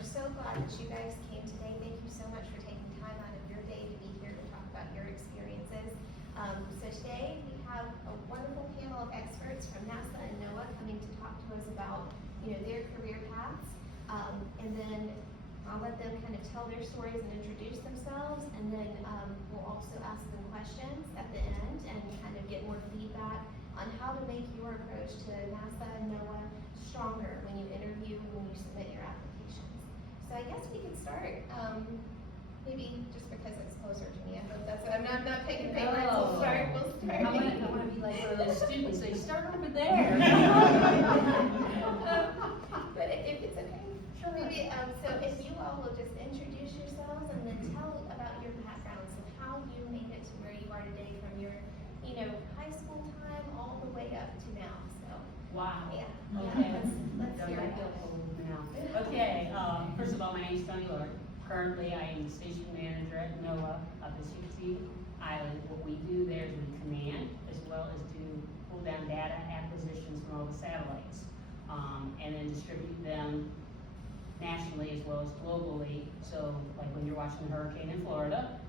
are so glad that you guys came today. Thank you so much for taking time out of your day to be here to talk about your experiences. So today we have a wonderful panel of experts from NASA and NOAA coming to talk to us about, their career paths. And then I'll let them kind of tell their stories and introduce themselves, and then we'll also ask them questions at the end and kind of get more feedback on how to make your approach to NASA and NOAA stronger when you interview and when you submit your applications. So I guess we could start. Maybe just because it's closer to me, I hope that's I'm not taking favorites. We'll start. I want to be like one of those students. They start over there. But if it's okay, sure. Maybe so if you all will just introduce yourselves and then tell about your backgrounds and how you made it to where you are today from your, high school time all the way up to now. So. Wow. Yeah. Okay. Let's hear it. Okay. First of all, my name is Tony Lord. Currently, I am the station manager at NOAA up in ESCC Island. What we do there is we command as well as do pull down data acquisitions from all the satellites, and then distribute them nationally as well as globally. So, like when you're watching a hurricane in Florida,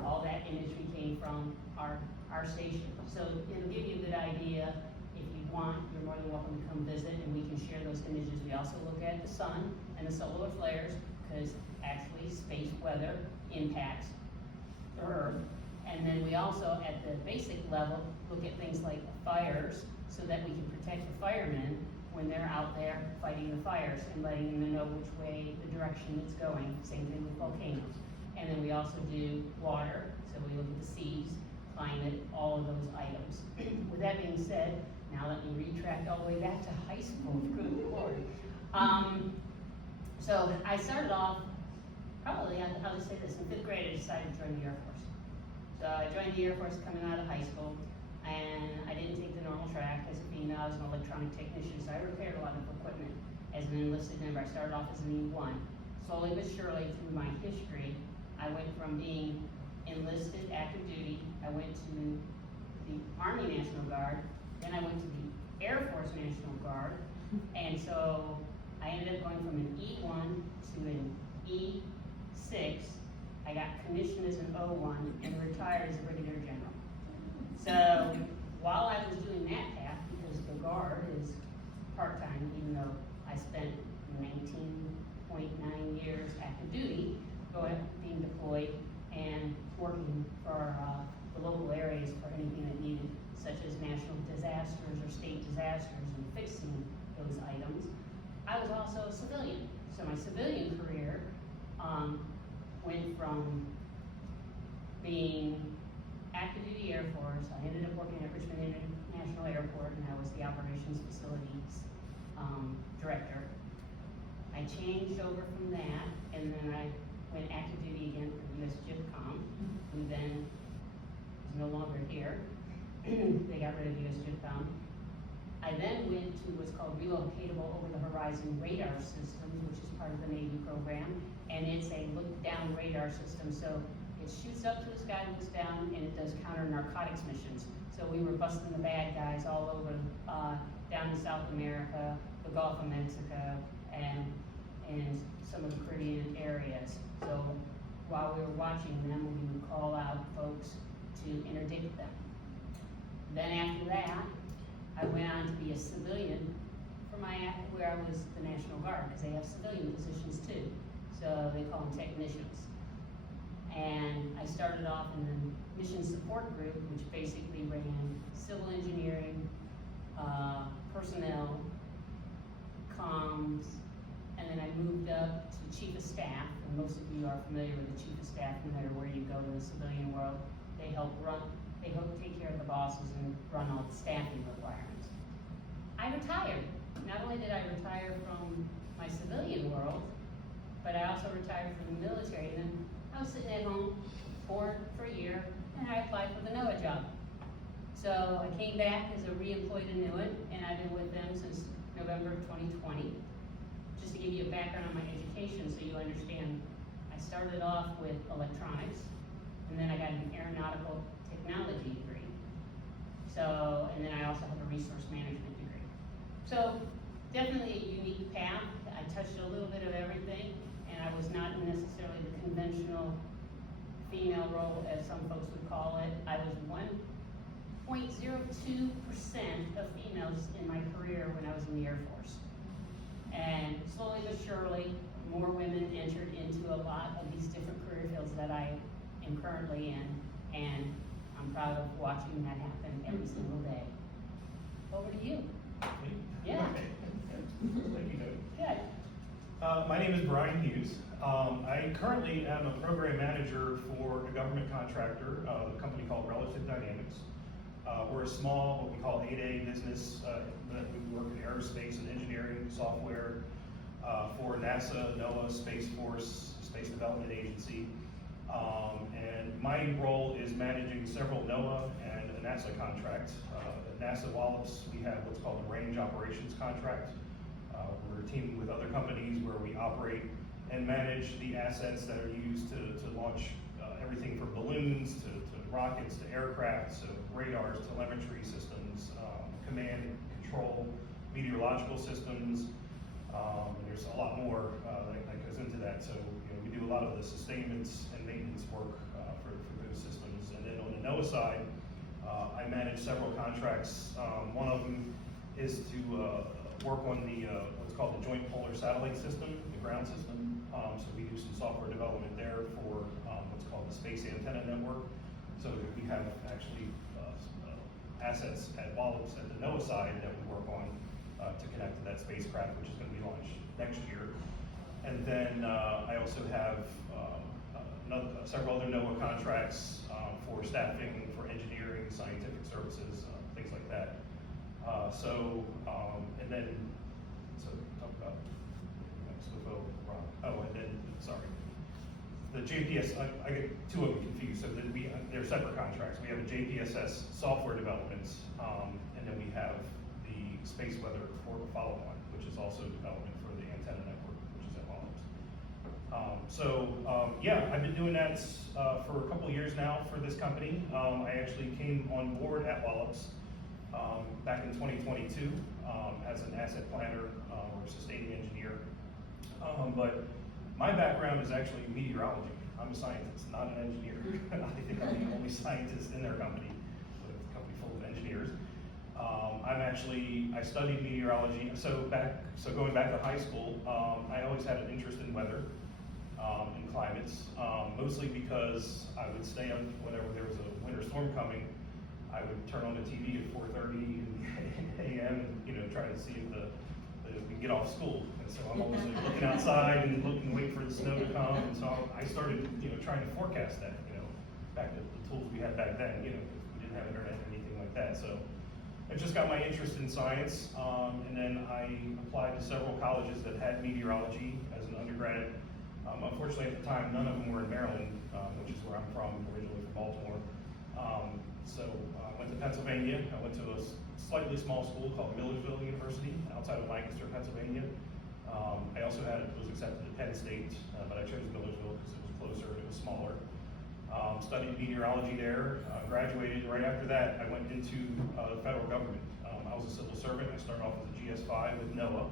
all that imagery came from our station. So it'll give you a good idea. If you want, you're more than welcome to come visit, and we can share those images. We also look at the sun and the solar flares, because actually space weather impacts the Earth. And then we also, at the basic level, look at things like fires, so that we can protect the firemen when they're out there fighting the fires and letting them know which way, the direction it's going. Same thing with volcanoes. And then we also do water, so we look at the seas, climate, all of those items. With that being said, now let me retract all the way back to high school. Good Lord. So I started off, probably, I'll just say this, in 5th grade I decided to join the Air Force. So I joined the Air Force coming out of high school, and I didn't take the normal track. As a female, I was an electronic technician, so I repaired a lot of equipment. As an enlisted member, I started off as an E1. Slowly but surely, through my history, I went from being enlisted active duty, I went to the Army National Guard, then I went to the Air Force National Guard, and so I ended up going from an E1 to an E6. I got commissioned as an O1 and retired as a Brigadier General. So while I was doing that path, because the Guard is part-time, even though I spent 19.9 years active duty, being deployed and working for the local areas for anything that needed, such as national disasters or state disasters, and fixing those items. I was also a civilian. So my civilian career went from being active duty Air Force. I ended up working at Richmond International Airport, and I was the operations facilities director. I changed over from that, and then I went active duty again for US JIPCOM, who then is no longer here. They got rid of US JIPCOM. I then went to what's called relocatable over-the-horizon radar systems, which is part of the Navy program, and it's a look-down radar system. So it shoots up to the sky, looks down, and it does counter-narcotics missions. So we were busting the bad guys all over, down in South America, the Gulf of Mexico, and some of the Caribbean areas. So while we were watching them, we would call out folks to interdict them. Then after that, I went on to be a civilian for where I was the National Guard, because they have civilian positions too. So they call them technicians. And I started off in the mission support group, which basically ran civil engineering, personnel, comms, and then I moved up to chief of staff. And most of you are familiar with the chief of staff, no matter where you go in the civilian world. They help take care of the bosses and run all the staffing requirements. I retired. Not only did I retire from my civilian world, but I also retired from the military. And then I was sitting at home, bored for a year, and I applied for the NOAA job. So I came back as a re-employed Inuit, and I've been with them since November of 2020. Just to give you a background on my education so you understand, I started off with electronics, and then I got an aeronautical technology degree. So, and then I also have a resource management degree. So, definitely a unique path. I touched a little bit of everything, and I was not necessarily the conventional female role, as some folks would call it. I was 1.02% of females in my career when I was in the Air Force. And slowly but surely, more women entered into a lot of these different career fields that I am currently in, and I'm proud of watching that happen every single day. Over to you. Yeah. Thank you, Doug. Good. My name is Brian Hughes. I currently am a program manager for a government contractor, a company called Relative Dynamics. We're a small, what we call 8A business that we work in aerospace and engineering software for NASA, NOAA, Space Force, Space Development Agency. And my role is managing several NOAA and a NASA contracts. At NASA Wallops, we have what's called a range operations contract. We're teaming with other companies where we operate and manage the assets that are used to launch everything from balloons to rockets to aircraft, so radars, telemetry systems, command and control, meteorological systems. And there's a lot more that goes into that. So we do a lot of the sustainments and maintenance work for those systems. And then on the NOAA side, I manage several contracts. One of them is to work on the what's called the Joint Polar Satellite System, the ground system. So we do some software development there for what's called the Space Antenna Network. So we have actually assets at Wallops at the NOAA side that we work on to connect to that spacecraft, which is going to be launched next year. And then I also have several other NOAA contracts for staffing, for engineering, scientific services, things like that. And then talk about the JPS. I get two of them confused. So that they're separate contracts. We have a JPSS software development, and then we have the space weather follow-on, which is also development for the antenna network, which is at Wallops. Yeah, I've been doing that for a couple of years now for this company. I actually came on board at Wallops back in 2022 as an asset planner or sustaining engineer. But my background is actually meteorology. I'm a scientist, not an engineer. I think I'm the only scientist in their company, with a company full of engineers. I studied meteorology. So going back to high school, I always had an interest in weather and climates, mostly because I would stay up whenever there was a winter storm coming. I would turn on the TV at 4:30 a.m. and try to see if we get off school. And so I'm always looking outside and waiting for the snow to come. And so I started, trying to forecast that, back to the tools we had back then, because we didn't have internet or anything like that. So I just got my interest in science, and then I applied to several colleges that had meteorology as an undergrad. Unfortunately, at the time, none of them were in Maryland, which is where I'm from, originally from Baltimore. So I went to Pennsylvania. I went to a slightly small school called Millersville University outside of Lancaster, Pennsylvania. I also was accepted to Penn State, but I chose Millersville because it was closer, it was smaller. Studied meteorology there, graduated. Right after that, I went into the federal government. I was a civil servant. I started off as a GS5 with NOAA.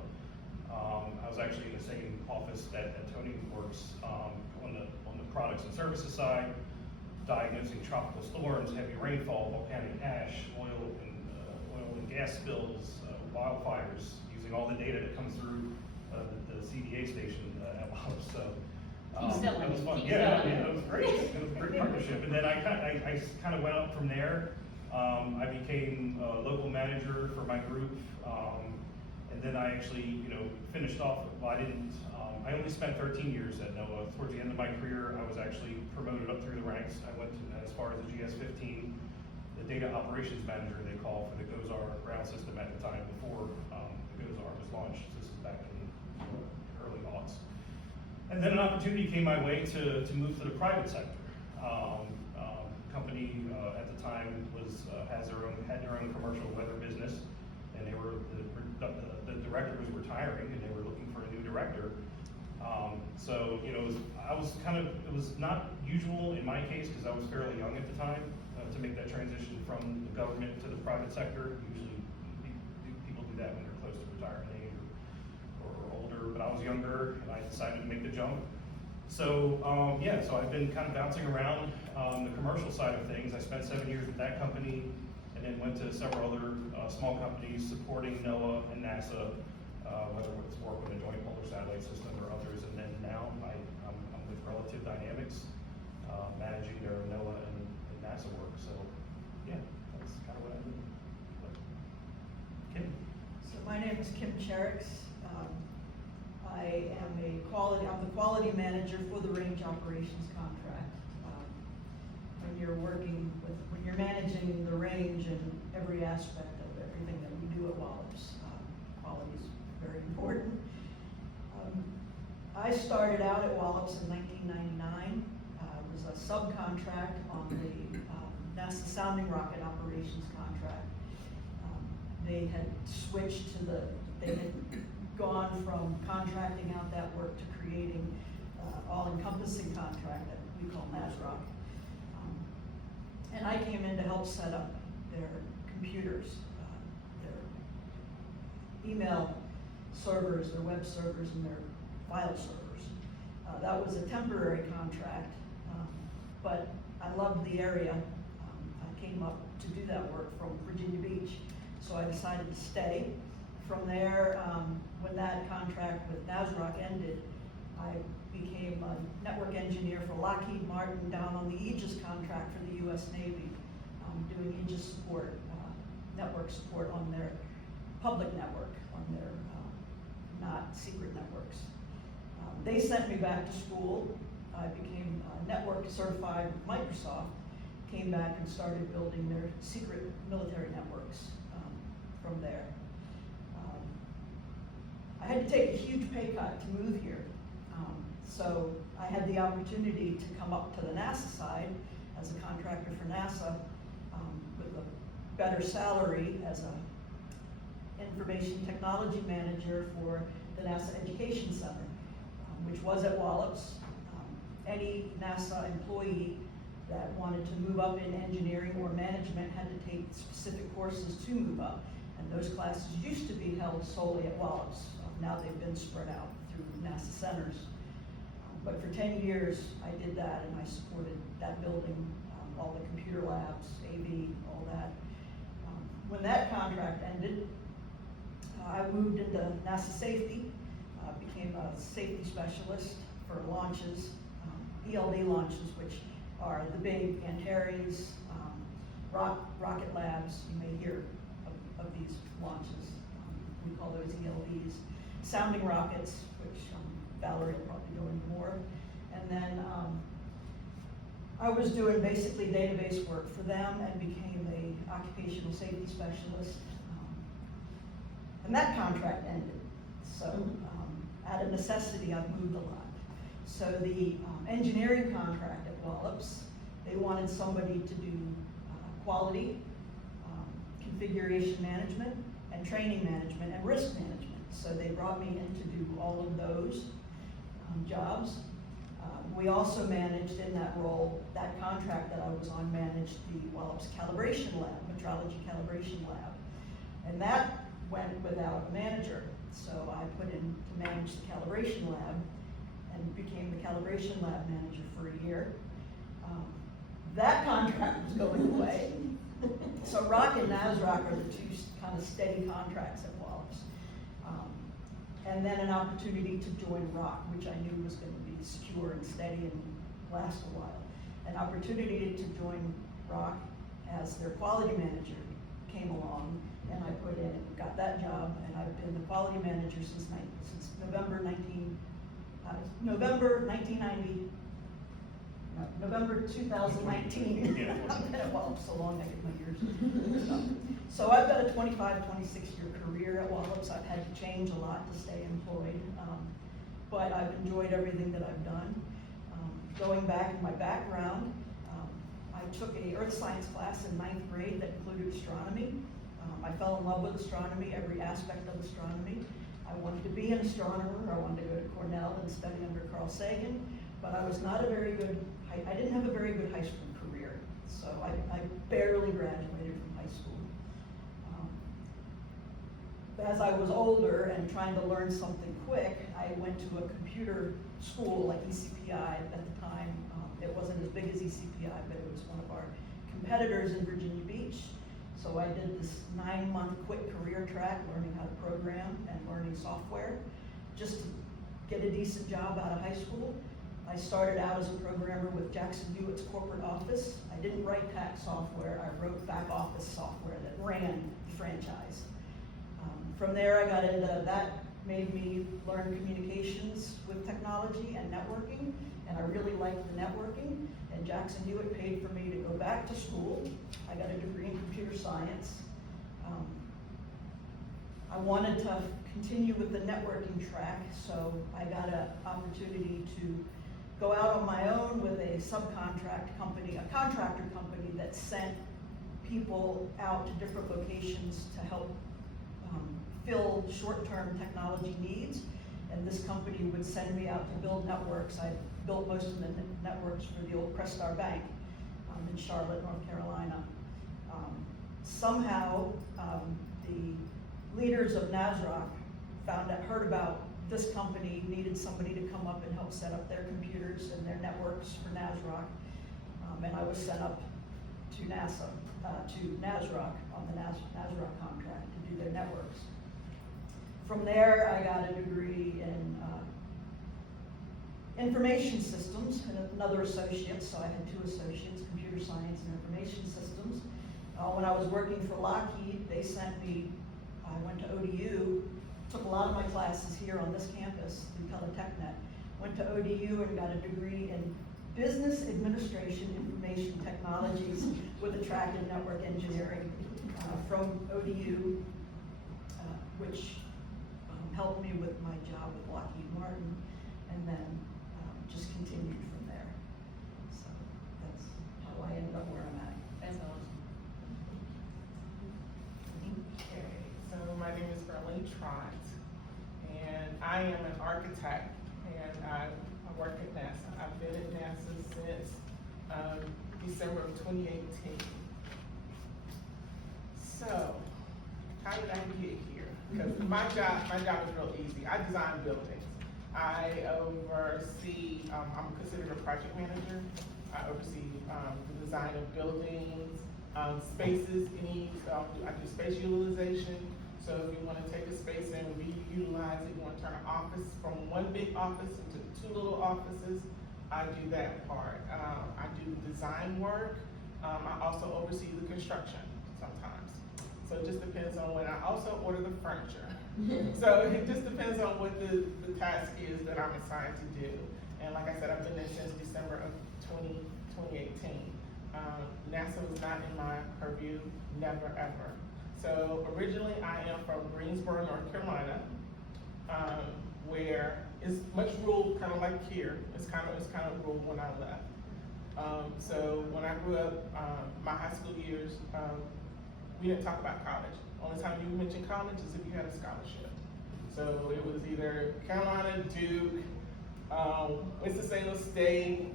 I was actually in the same office that Tony works on the products and services side, diagnosing tropical storms, heavy rainfall, volcanic ash, oil and gas spills, wildfires, using all the data that comes through the CDA station at Wallops. So that was fun. It was great. It was a great partnership. And then I kind of went up from there. I became a local manager for my group. And then I actually, finished off. Well, I only spent 13 years at NOAA. Towards the end of my career, I was actually promoted up through the ranks. I went as far as the GS15, the data operations manager they call for the GOES-R ground system at the time before the GOES-R was launched. This is back in early aughts. And then an opportunity came my way to move to the private sector. Company at the time had their own commercial weather business, and the director was retiring, and they were looking for a new director. It was not usual in my case because I was fairly young at the time to make that transition from the government to the private sector. Usually people do that when they're close to retirement age or older, but I was younger and I decided to make the jump. So, yeah, so I've been kind of bouncing around the commercial side of things. I spent 7 years with that company and then went to several other small companies supporting NOAA and NASA, whether it's work with the Joint Polar Satellite System or others. And then now I'm with Relative Dynamics, managing their NOAA and NASA work. So, yeah, that's kind of what I do. Kim? So my name is Kim Chericks. I'm the quality manager for the range operations contract. When you're managing the range and every aspect of everything that we do at Wallops, quality is very important. I started out at Wallops in 1999. It was a subcontract on the NASA sounding rocket operations contract. They had switched they had gone from contracting out that work to creating all-encompassing contract that we call NASROC. And I came in to help set up their computers, their email servers, their web servers, and their file servers. That was a temporary contract, but I loved the area. I came up to do that work from Virginia Beach, so I decided to stay. From there, when that contract with NASROC ended, I became a network engineer for Lockheed Martin down on the Aegis contract for the US Navy, doing Aegis support, network support on their public network, on their not secret networks. They sent me back to school. I became network certified with Microsoft, came back and started building their secret military networks from there. I had to take a huge pay cut to move here. So I had the opportunity to come up to the NASA side as a contractor for NASA with a better salary as an information technology manager for the NASA Education Center, which was at Wallops. Any NASA employee that wanted to move up in engineering or management had to take specific courses to move up. And those classes used to be held solely at Wallops. Now they've been spread out through NASA centers. But for 10 years, I did that, and I supported that building, all the computer labs, AV, all that. When that contract ended, I moved into NASA safety, became a safety specialist for launches, ELD launches, which are the big Antares, rocket labs. You may hear of these launches. We call those ELDs. Sounding rockets, which Valerie will probably go into more. And then I was doing basically database work for them and became a occupational safety specialist. And that contract ended. So out of necessity, I've moved a lot. So the engineering contract at Wallops, they wanted somebody to do quality, configuration management, and training management, and risk management. So they brought me in to do all of those jobs. We also managed in that role, that contract that I was on managed the Wallops calibration lab, metrology calibration lab. And that went without a manager. So I put in to manage the calibration lab and became the calibration lab manager for a year. That contract was going away. So ROC and NASROC are the two kind of steady contracts at Wallops. And then an opportunity to join ROC, which I knew was going to be secure and steady and last a while. An opportunity to join ROC as their quality manager came along, and I put in, got that job, and I've been the quality manager since November 2019. Yeah. I've been at Wallops so long, I get my years. So I've got a 25, 26-year career at Wallops. I've had to change a lot to stay employed, but I've enjoyed everything that I've done. Going back in my background, I took an earth science class in 9th grade that included astronomy. I fell in love with astronomy, every aspect of astronomy. I wanted to be an astronomer. I wanted to go to Cornell and study under Carl Sagan, but I was not a very good, I didn't have a very good high school career, so I barely graduated from high school. as I was older and trying to learn something quick, I went to a computer school like ECPI at the time. It wasn't as big as ECPI, but it was one of our competitors in Virginia Beach. So I did this 9-month quick career track, learning how to program and learning software, just to get a decent job out of high school. I started out as a programmer with Jackson Hewitt's corporate office. I didn't write tax software, I wrote back office software that ran the franchise. From there, I got into that, made me learn communications with technology and networking, and I really liked the networking, and Jackson Hewitt paid for me to go back to school. I got a degree in computer science. I wanted to continue with the networking track, so I got an opportunity to go out on my own with a subcontract company, a contractor company that sent people out to different locations to help fill short-term technology needs. And this company would send me out to build networks. I built most of the networks for the old Crestar Bank in Charlotte, North Carolina. Somehow, the leaders of NASROC heard about this company, needed somebody to come up and help set up their computers and their networks for NASROC. And I was sent up to NASA, to NASROC on the NASROC contract to do their networks. From there, I got a degree in information systems and another associate, so I had 2 associates, computer science and information systems. When I was working for Lockheed, they sent me, I went to ODU, took a lot of my classes here on this campus through TeleTechNet, went to ODU and got a degree in Business Administration Information Technologies with a track in Network Engineering from ODU, which helped me with my job with Lockheed Martin, and then just continued from there. So that's how I ended up where I'm at. That's awesome. Okay, so my name is Berlin Trott, and I am an architect, and I work at NASA. I've been at NASA since December of 2018. So, how did I get here? Because my job is real easy. I design buildings. I oversee, I'm considered a project manager. I oversee the design of buildings, spaces, I do space utilization. So if you want to take a space and reutilize it, you want to turn an office from one big office into 2 little offices, I do that part. I do design work. I also oversee the construction sometimes. So it just depends on when. I also order the furniture. So it just depends on what the task is that I'm assigned to do. And like I said, I've been there since December of 2018. NASA was not in my purview, never ever. So originally I am from Greensboro, North Carolina, where it's much rural, kind of like here. It's kind of rural when I left. So when I grew up, my high school years, we didn't talk about college. Only time you mentioned college is if you had a scholarship. So it was either Carolina, Duke, Winston-Salem State,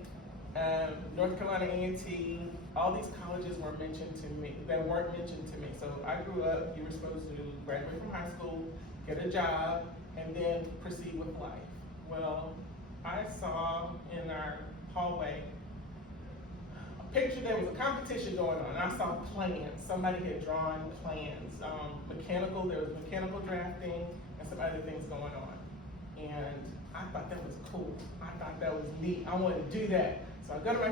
North Carolina A&T. All these colleges were mentioned to me, that weren't mentioned to me. So I grew up, you were supposed to graduate from high school, get a job, and then proceed with life. Well, I saw in our hallway picture, there was a competition going on. I saw plans. Somebody had drawn plans. There was mechanical drafting and some other things going on. And I thought that was cool. I thought that was neat. I wanted to do that. So I go to my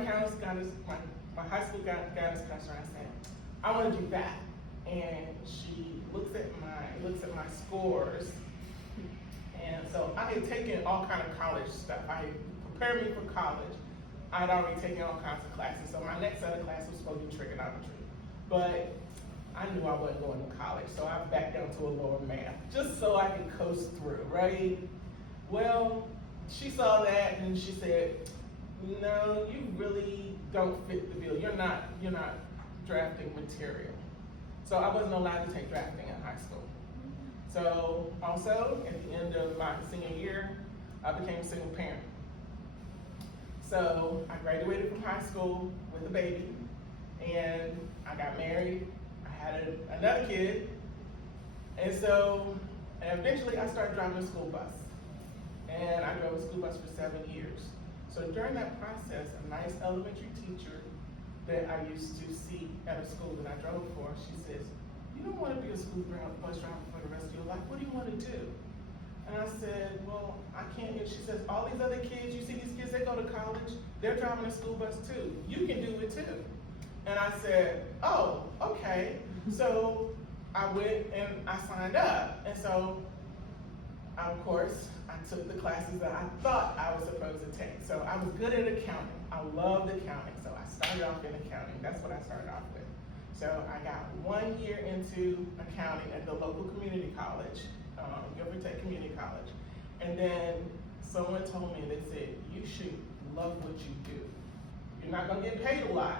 my high school guidance counselor, and I said, I want to do that. And she looks at my scores. And so I had taken all kind of college stuff. I had prepared me for college. I had already taken all kinds of classes, so my next set of classes was supposed to be trigonometry. But I knew I wasn't going to college, so I backed down to a lower math, just so I could coast through, right? Well, she saw that and she said, no, you really don't fit the bill. You're not drafting material. So I wasn't allowed to take drafting in high school. So also, at the end of my senior year, I became a single parent. So I graduated from high school with a baby, and I got married. I had another kid, And so, eventually I started driving a school bus. And I drove a school bus for 7 years. So during that process, a nice elementary teacher that I used to see at a school that I drove for, she says, "You don't want to be a bus driver for the rest of your life. What do you want to do?" And I said, "Well, I can't." And she says, "All these other kids, you see these kids, they go to college, they're driving a school bus too. You can do it too." And I said, "Oh, okay." So I went and I signed up. And so, of course, I took the classes that I thought I was supposed to take. So I was good at accounting. I loved accounting. So I started off in accounting. That's what I started off with. So I got 1 year into accounting at the local community college, Gilbert Community College. And then someone told me, they said, "You should love what you do. You're not gonna get paid a lot,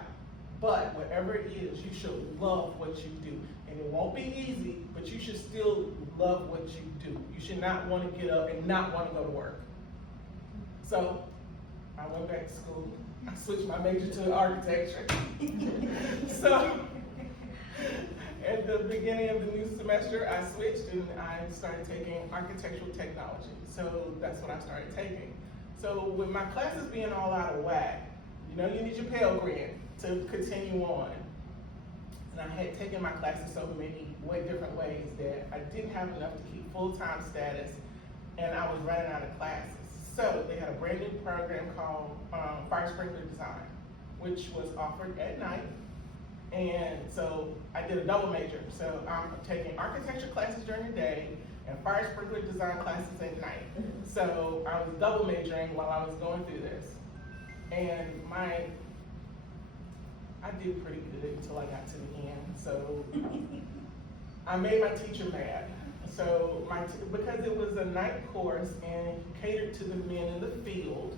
but whatever it is, you should love what you do. And it won't be easy, but you should still love what you do. You should not wanna get up and not wanna go to work." So I went back to school. I switched my major to architecture. So at the beginning of the new semester, I switched and I started taking architectural technology. So that's what I started taking. So with my classes being all out of whack, you know, you need your Pell Grant to continue on. And I had taken my classes so many different ways that I didn't have enough to keep full-time status, and I was running out of classes. So they had a brand new program called Fire Sprinkler Design, which was offered at night. And so I did a double major. So I'm taking architecture classes during the day and fire sprinkler design classes at night. So I was double majoring while I was going through this. And I did pretty good until I got to the end. So I made my teacher mad. So because it was a night course and catered to the men in the field,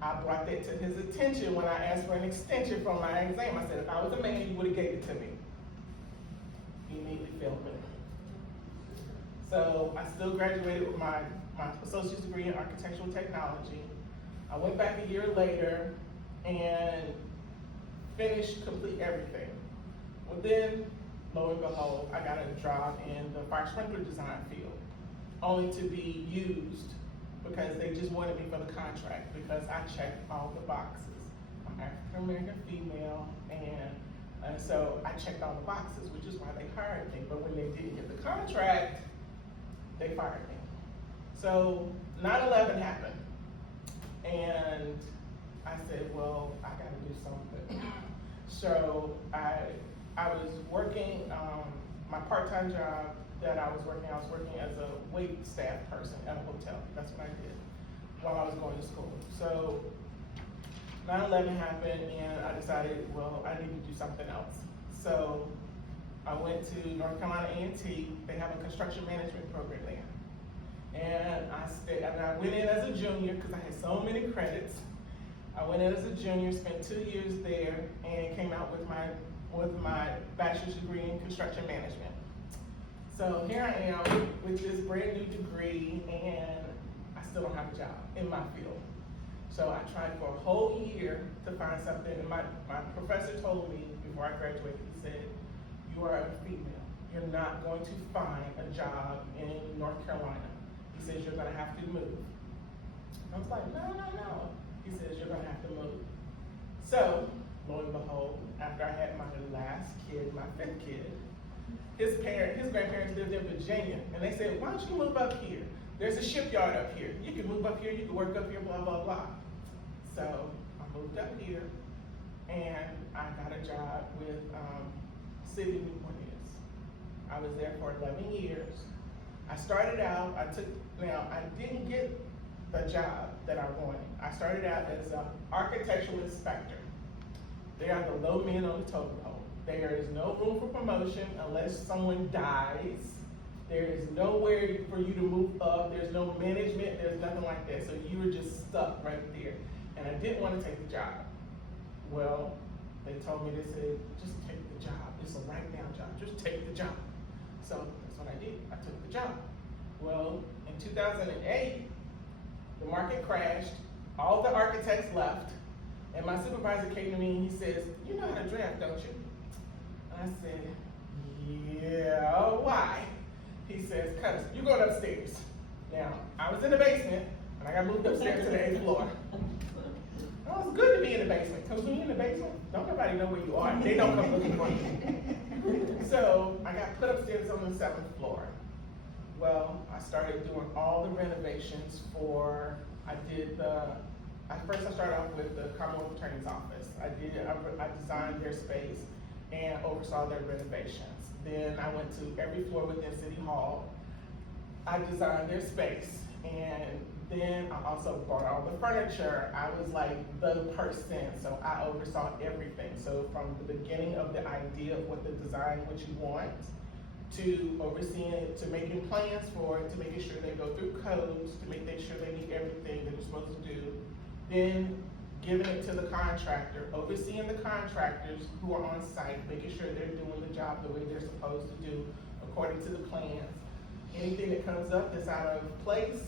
I brought that to his attention when I asked for an extension from my exam. I said, "If I was a man, you would have gave it to me." He immediately failed me. So I still graduated with my associate's degree in architectural technology. I went back a year later and complete everything. Well then, lo and behold, I got a job in the fire sprinkler design field, only to be used because they just wanted me for the contract because I checked all the boxes. I'm African American female, and so I checked all the boxes, which is why they hired me. But when they didn't get the contract, they fired me. So 9/11 happened, and I said, well, I gotta do something. So I was working, my part-time job that I was working as a wait staff person at a hotel. That's what I did while I was going to school. So 9/11 happened and I decided, well, I need to do something else. So I went to North Carolina A&T. They have a construction management program there. And I went in as a junior because I had so many credits. I went in as a junior, spent 2 years there, and came out with my bachelor's degree in construction management. So here I am with this brand new degree, and I still don't have a job in my field. So I tried for a whole year to find something, and my professor told me before I graduated, he said, "You are a female. You're not going to find a job in North Carolina." He says, "You're gonna have to move." I was like, no. He says, "You're gonna have to move." So, lo and behold, after I had my last kid, my 5th kid, his grandparents lived in Virginia, and they said, "Why don't you move up here? There's a shipyard up here. You can move up here, you can work up here, blah, blah, blah." So I moved up here, and I got a job with City of Newport News. I was there for 11 years. I started out, I didn't get the job that I wanted. I started out as an architectural inspector. They are the low men on the totem pole. There is no room for promotion unless someone dies. There is nowhere for you to move up. There's no management. There's nothing like that. So you were just stuck right there. And I didn't want to take the job. Well, they told me, they said, "Just take the job. It's a right now job. Just take the job." So that's what I did. I took the job. Well, in 2008, the market crashed. All the architects left. And my supervisor came to me and he says, "You know how to draft, don't you?" And I said, "Yeah, why?" service, you're going upstairs. Now, I was in the basement, and I got moved upstairs to the 8th floor. Oh, it's good to be in the basement, because when you're in the basement, don't nobody know where you are. They don't come looking for you. So I got put upstairs on the 7th floor. Well, I started doing all the renovations for, I started off with the Commonwealth Attorney's Office. I designed their space and oversaw their renovations. Then I went to every floor within City Hall. I designed their space, and then I also bought all the furniture. I was like the person, so I oversaw everything. So from the beginning of the idea of what the design, what you want, to overseeing it, to making plans for it, to making sure they go through codes, to making sure they meet everything that they're supposed to do. Then giving it to the contractor, overseeing the contractors who are on site, making sure they're doing the job the way they're supposed to do according to the plans. Anything that comes up that's out of place,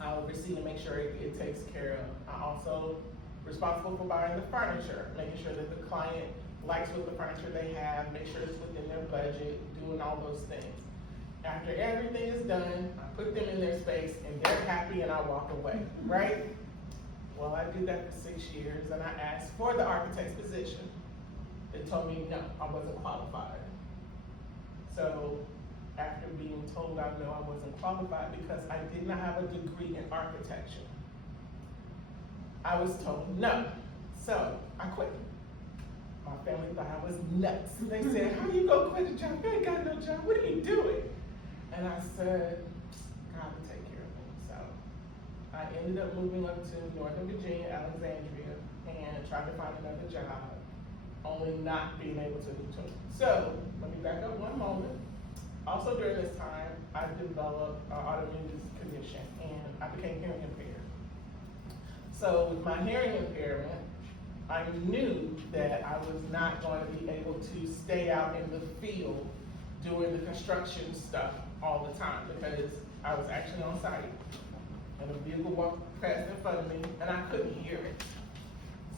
I oversee to make sure it takes care of. I'm also responsible for buying the furniture, making sure that the client likes what the furniture they have, make sure it's within their budget, doing all those things. After everything is done, I put them in their space and they're happy and I walk away, right? Well, I did that for 6 years and I asked for the architect's position. They told me no, I wasn't qualified. So after being told I know I wasn't qualified because I did not have a degree in architecture, I was told no. So I quit. My family thought I was nuts. They said, how you gonna quit a job? You ain't got no job, what are you doing? And I said, God will take care of me. So I ended up moving up to Northern Virginia, Alexandria, and trying to find another job, only not being able to do it. So let me back up one moment. Also during this time, I developed an autoimmune condition and I became hearing impaired. So with my hearing impairment, I knew that I was not going to be able to stay out in the field doing the construction stuff all the time because I was actually on site and a vehicle walked past in front of me and I couldn't hear it.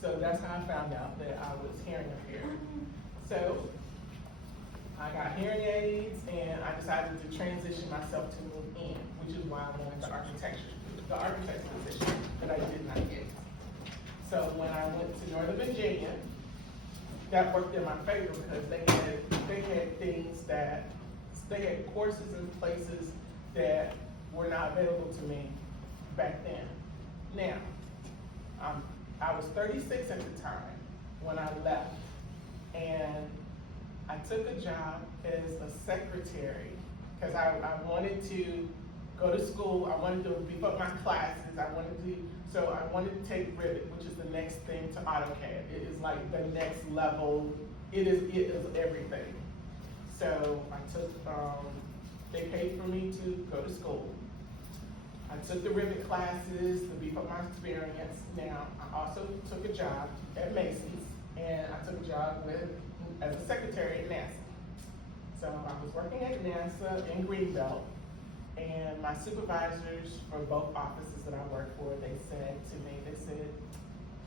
So that's how I found out that I was hearing impaired. So I got hearing aids and I decided to transition myself to move in, which is why I wanted the architect's position that I did not get. So when I went to Northern Virginia, that worked in my favor because they had things that, they had courses and places that were not available to me back then. Now, I was 36 at the time when I left, and I took a job as a secretary because I wanted to go to school, I wanted to beef up my classes, so I wanted to take Rivet, which is the next thing to AutoCAD. It is like the next level, it is everything. So I took, they paid for me to go to school. I took the Rivet classes to beef up my experience. Now, I also took a job at Macy's, and I took a job as a secretary at NASA. So I was working at NASA in Greenbelt, and my supervisors for both offices that I worked for, they said to me,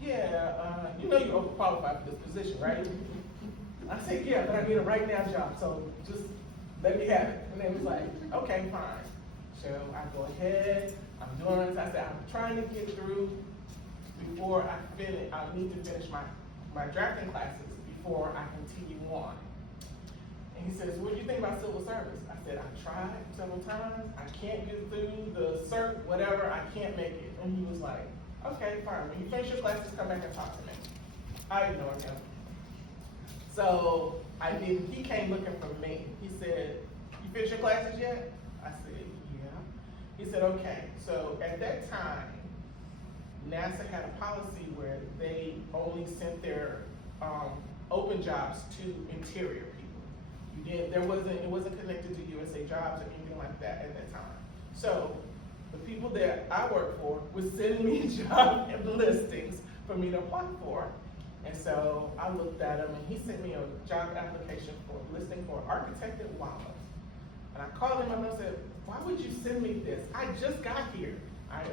yeah, you know you're overqualified for this position, right? I said, yeah, but I need a right now job, so just let me have it. And they was like, okay, fine. So I go ahead, I'm doing this. I said, I'm trying to get through before I finish, I need to finish my drafting classes before I continue on. And he says, what do you think about civil service? I said, I tried several times. I can't get through the cert, whatever, I can't make it. And he was like, okay, fine. When you finish your classes, come back and talk to me. I ignored him. So he came looking for me. He said, you finished your classes yet? I said, yeah. He said, okay. So at that time, NASA had a policy where they only sent their open jobs to interior people. It wasn't connected to USA Jobs or anything like that at that time. So the people that I worked for would send me job listings for me to apply for. And so I looked at him and he sent me a job application for a listing for an architect at Wallops. And I called him up and I said, why would you send me this? I just got here. I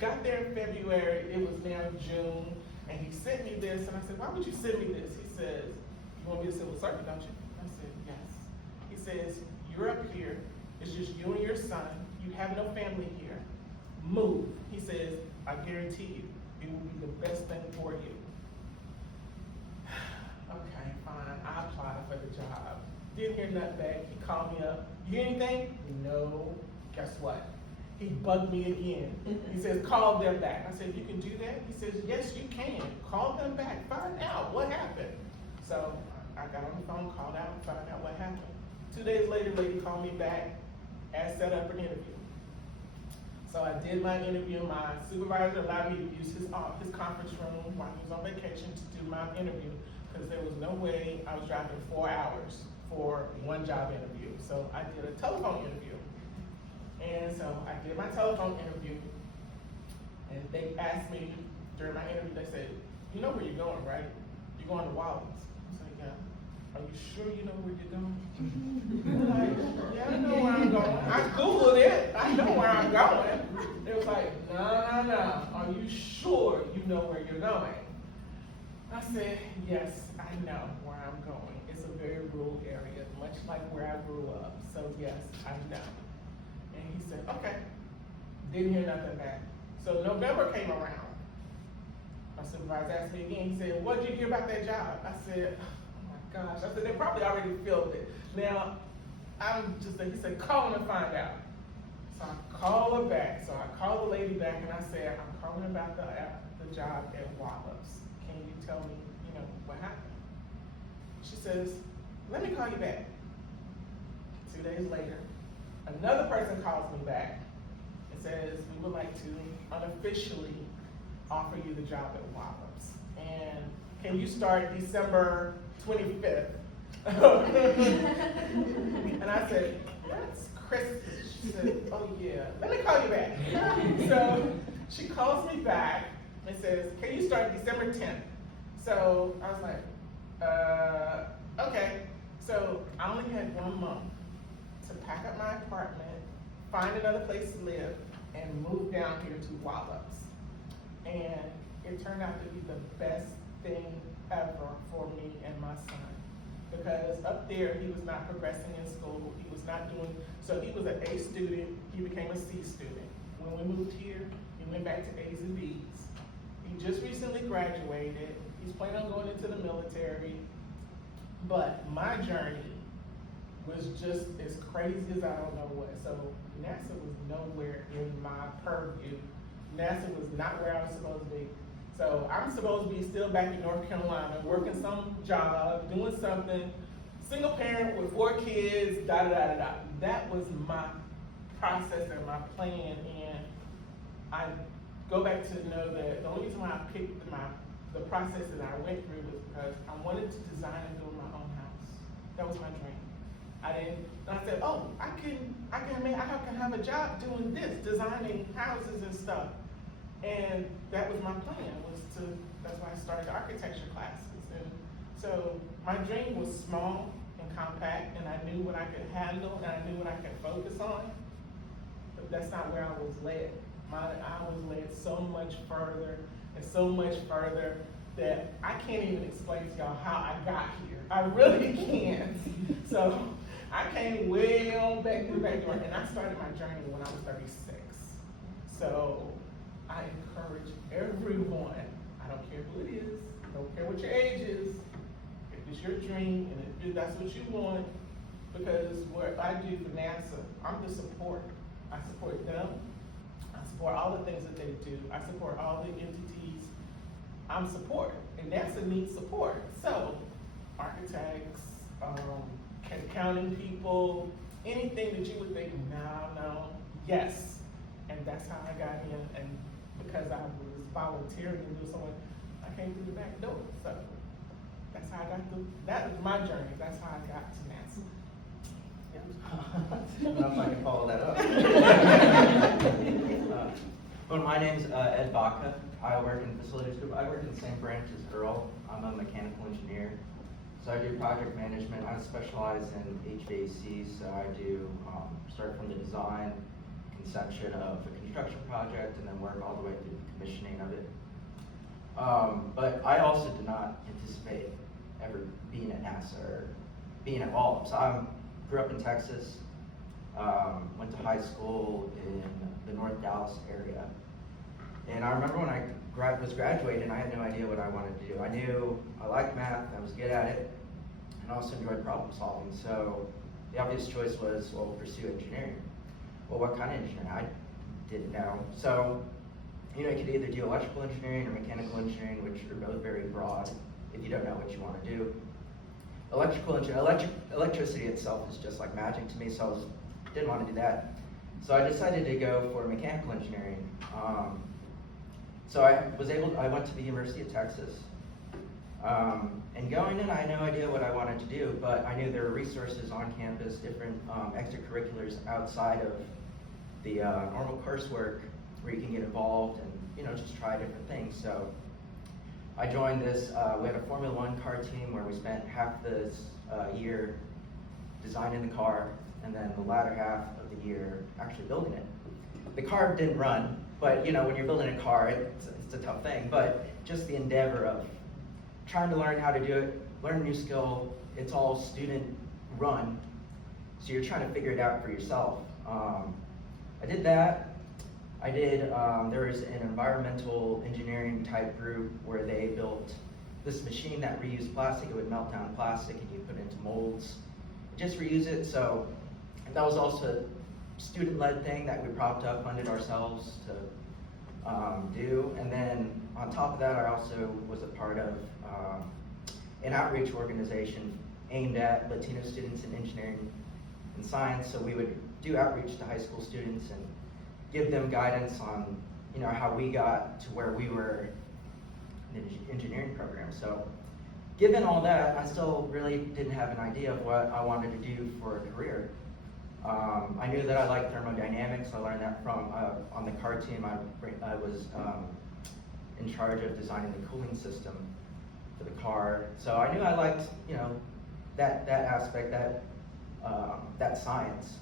got there in February, it was now June, and he sent me this, and I said, why would you send me this? He says, you want me to civil servant, don't you? I said, yes. He says, you're up here, It's just you and your son. You have no family here. Move. He says, I guarantee you, it will be the best thing for you. Okay, fine. I applied for the job. Didn't hear nothing back. He called me up. You hear anything? No. Guess what? He bugged me again. He says, call them back. I said, you can do that? He says, yes, you can. Call them back. Find out what happened. So I got on the phone, called out, and found out what happened. 2 days later, lady called me back and set up an interview. So I did my interview. My supervisor allowed me to use his conference room while he was on vacation to do my interview, because there was no way I was driving 4 hours for one job interview. So I did a telephone interview. And so I did my telephone interview, and they asked me during my interview, they said, you know where you're going, right? You're going to Wallops. I said, yeah. Are you sure you know where you're going? I'm like, yeah, I know where I'm going. I Googled it. I know where I'm going. They was like, no. Are you sure you know where you're going? I said, yes, I know where I'm going. It's a very rural area, much like where I grew up. So yes, I know. And he said, okay. Didn't hear nothing back. So November came around. My supervisor asked me again. He said, what did you hear about that job? I said, oh my gosh. I said, they probably already filled it. Now, he said, call them and find out. So I called her back. So I called the lady back and I said, I'm calling about the job at Wallops. Can you tell me, what happened? She says, let me call you back. 2 days later, another person calls me back and says, we would like to unofficially offer you the job at Wallops. And can you start December 25th? And I said, that's Christmas. She said, oh yeah, let me call you back. So she calls me back and says, can you start December 10th? So I was like, okay. So I only had 1 month to pack up my apartment, find another place to live, and move down here to Wallops. And it turned out to be the best thing ever for me and my son. Because up there, he was not progressing in school. He was not doing, so he was an A student, he became a C student. When we moved here, he went back to A's and B's. He just recently graduated. He's planning on going into the military. But my journey was just as crazy as I don't know what. So NASA was nowhere in my purview. NASA was not where I was supposed to be. So I'm supposed to be still back in North Carolina, working some job, doing something, single parent with 4 kids, da-da-da-da-da. That was my process and my plan, and I go back to know that the only reason why I picked the process that I went through was because I wanted to design and build my own house. That was my dream. I said, oh, I can have a job doing this, designing houses and stuff. And that was my plan, that's why I started the architecture classes. And so my dream was small and compact, and I knew what I could handle, and I knew what I could focus on, but that's not where I was led. I was led so much further, and so much further, that I can't even explain to y'all how I got here. I really can't. So I came way on back through, and I started my journey when I was 36. So I encourage everyone, I don't care who it is, I don't care what your age is, if it's your dream and if that's what you want, because what I do for NASA, I'm the support. I support them, I support all the things that they do, I support all the entities, I'm support, and NASA needs support. So, architects, accounting people, anything that you would think, no, yes. And that's how I got in, and because I was volunteering to do something, I came through the back door. So that's how I got through. That was my journey. That's how I got to NASA. I don't know if I can follow that up. Well, my name's Ed Baca. I work in facilities group. I work in the same branch as Earl. I'm a mechanical engineer. So I do project management. I specialize in HVAC, so I do start from the design, conception of a construction project, and then work all the way through the commissioning of it. But I also did not anticipate ever being at NASA or being at Wallops. I grew up in Texas, Went to high school in the North Dallas area. And I remember when I was graduating, I had no idea what I wanted to do. I knew I liked math, I was good at it, and I also enjoyed problem solving. So the obvious choice was, well, pursue engineering. Well, what kind of engineering? I didn't know. So, you know, you could either do electrical engineering or mechanical engineering, which are both very broad if you don't know what you want to do. Electricity itself is just like magic to me, so I didn't want to do that. So I decided to go for mechanical engineering. So I went to the University of Texas. And going in, I had no idea what I wanted to do, but I knew there were resources on campus, different extracurriculars outside of the normal coursework where you can get involved and, you know, just try different things. So I joined this, we had a Formula One car team where we spent half the year designing the car, and then the latter half of the year actually building it. The car didn't run, but you know, when you're building a car, it's a tough thing, but just the endeavor of trying to learn how to do it, learn a new skill, it's all student run, so you're trying to figure it out for yourself. I did that. There was an environmental engineering type group where they built this machine that reused plastic. It would melt down plastic and you put it into molds, just reuse it. So that was also a student-led thing that we propped up, funded ourselves to do. And then on top of that, I also was a part of an outreach organization aimed at Latino students in engineering and science. So we would do outreach to high school students and give them guidance on, you know, how we got to where we were in the engineering program. So given all that, I still really didn't have an idea of what I wanted to do for a career. I knew that I liked thermodynamics. I learned that from, on the car team, I was in charge of designing the cooling system for the car. So I knew I liked, you know, that aspect, that science.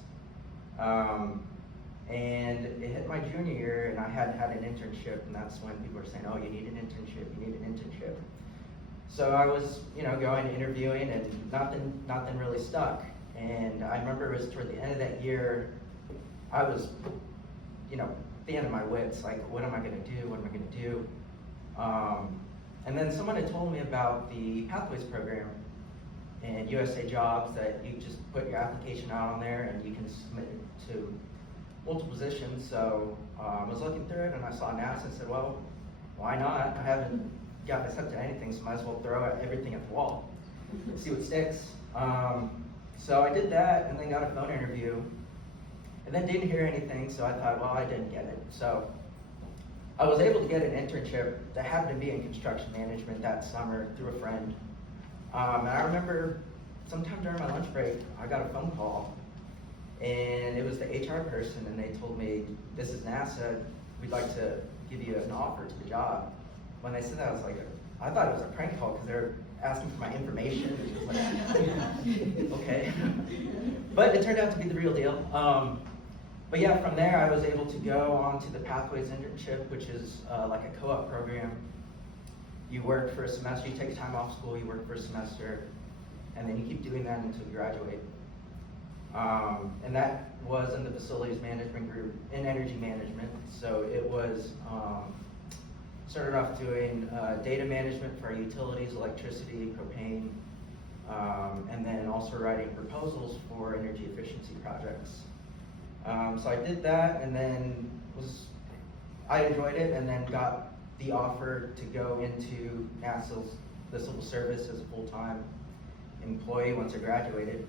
And it hit my junior year, and I hadn't had an internship, and that's when people were saying, oh, you need an internship. So I was, you know, going interviewing, and nothing really stuck. And I remember it was toward the end of that year, I was, you know, at the end of my wits, like, what am I gonna do? And then someone had told me about the Pathways program and USA Jobs, that you just put your application out on there and you can submit it to multiple positions. So I was looking through it and I saw NASA and said, well, why not? I haven't gotten accepted to anything, so might as well throw everything at the wall, see what sticks. So I did that and then got a phone interview and then didn't hear anything, so I thought, well, I didn't get it. So I was able to get an internship that happened to be in construction management that summer through a friend. And I remember sometime during my lunch break, I got a phone call, and it was the HR person, and they told me, this is NASA, we'd like to give you an offer to the job. When they said that, I was like, I thought it was a prank call because they were asking for my information. It was like, okay. But it turned out to be the real deal. But yeah, from there I was able to go on to the Pathways internship, which is like a co-op program. You work for a semester, you take time off school, you work for a semester, and then you keep doing that until you graduate. And that was in the facilities management group in energy management. So it was, started off doing data management for our utilities, electricity, propane, and then also writing proposals for energy efficiency projects. So I did that, and then I enjoyed it, and then got the offer to go into NASA's the civil service as a full-time employee once I graduated.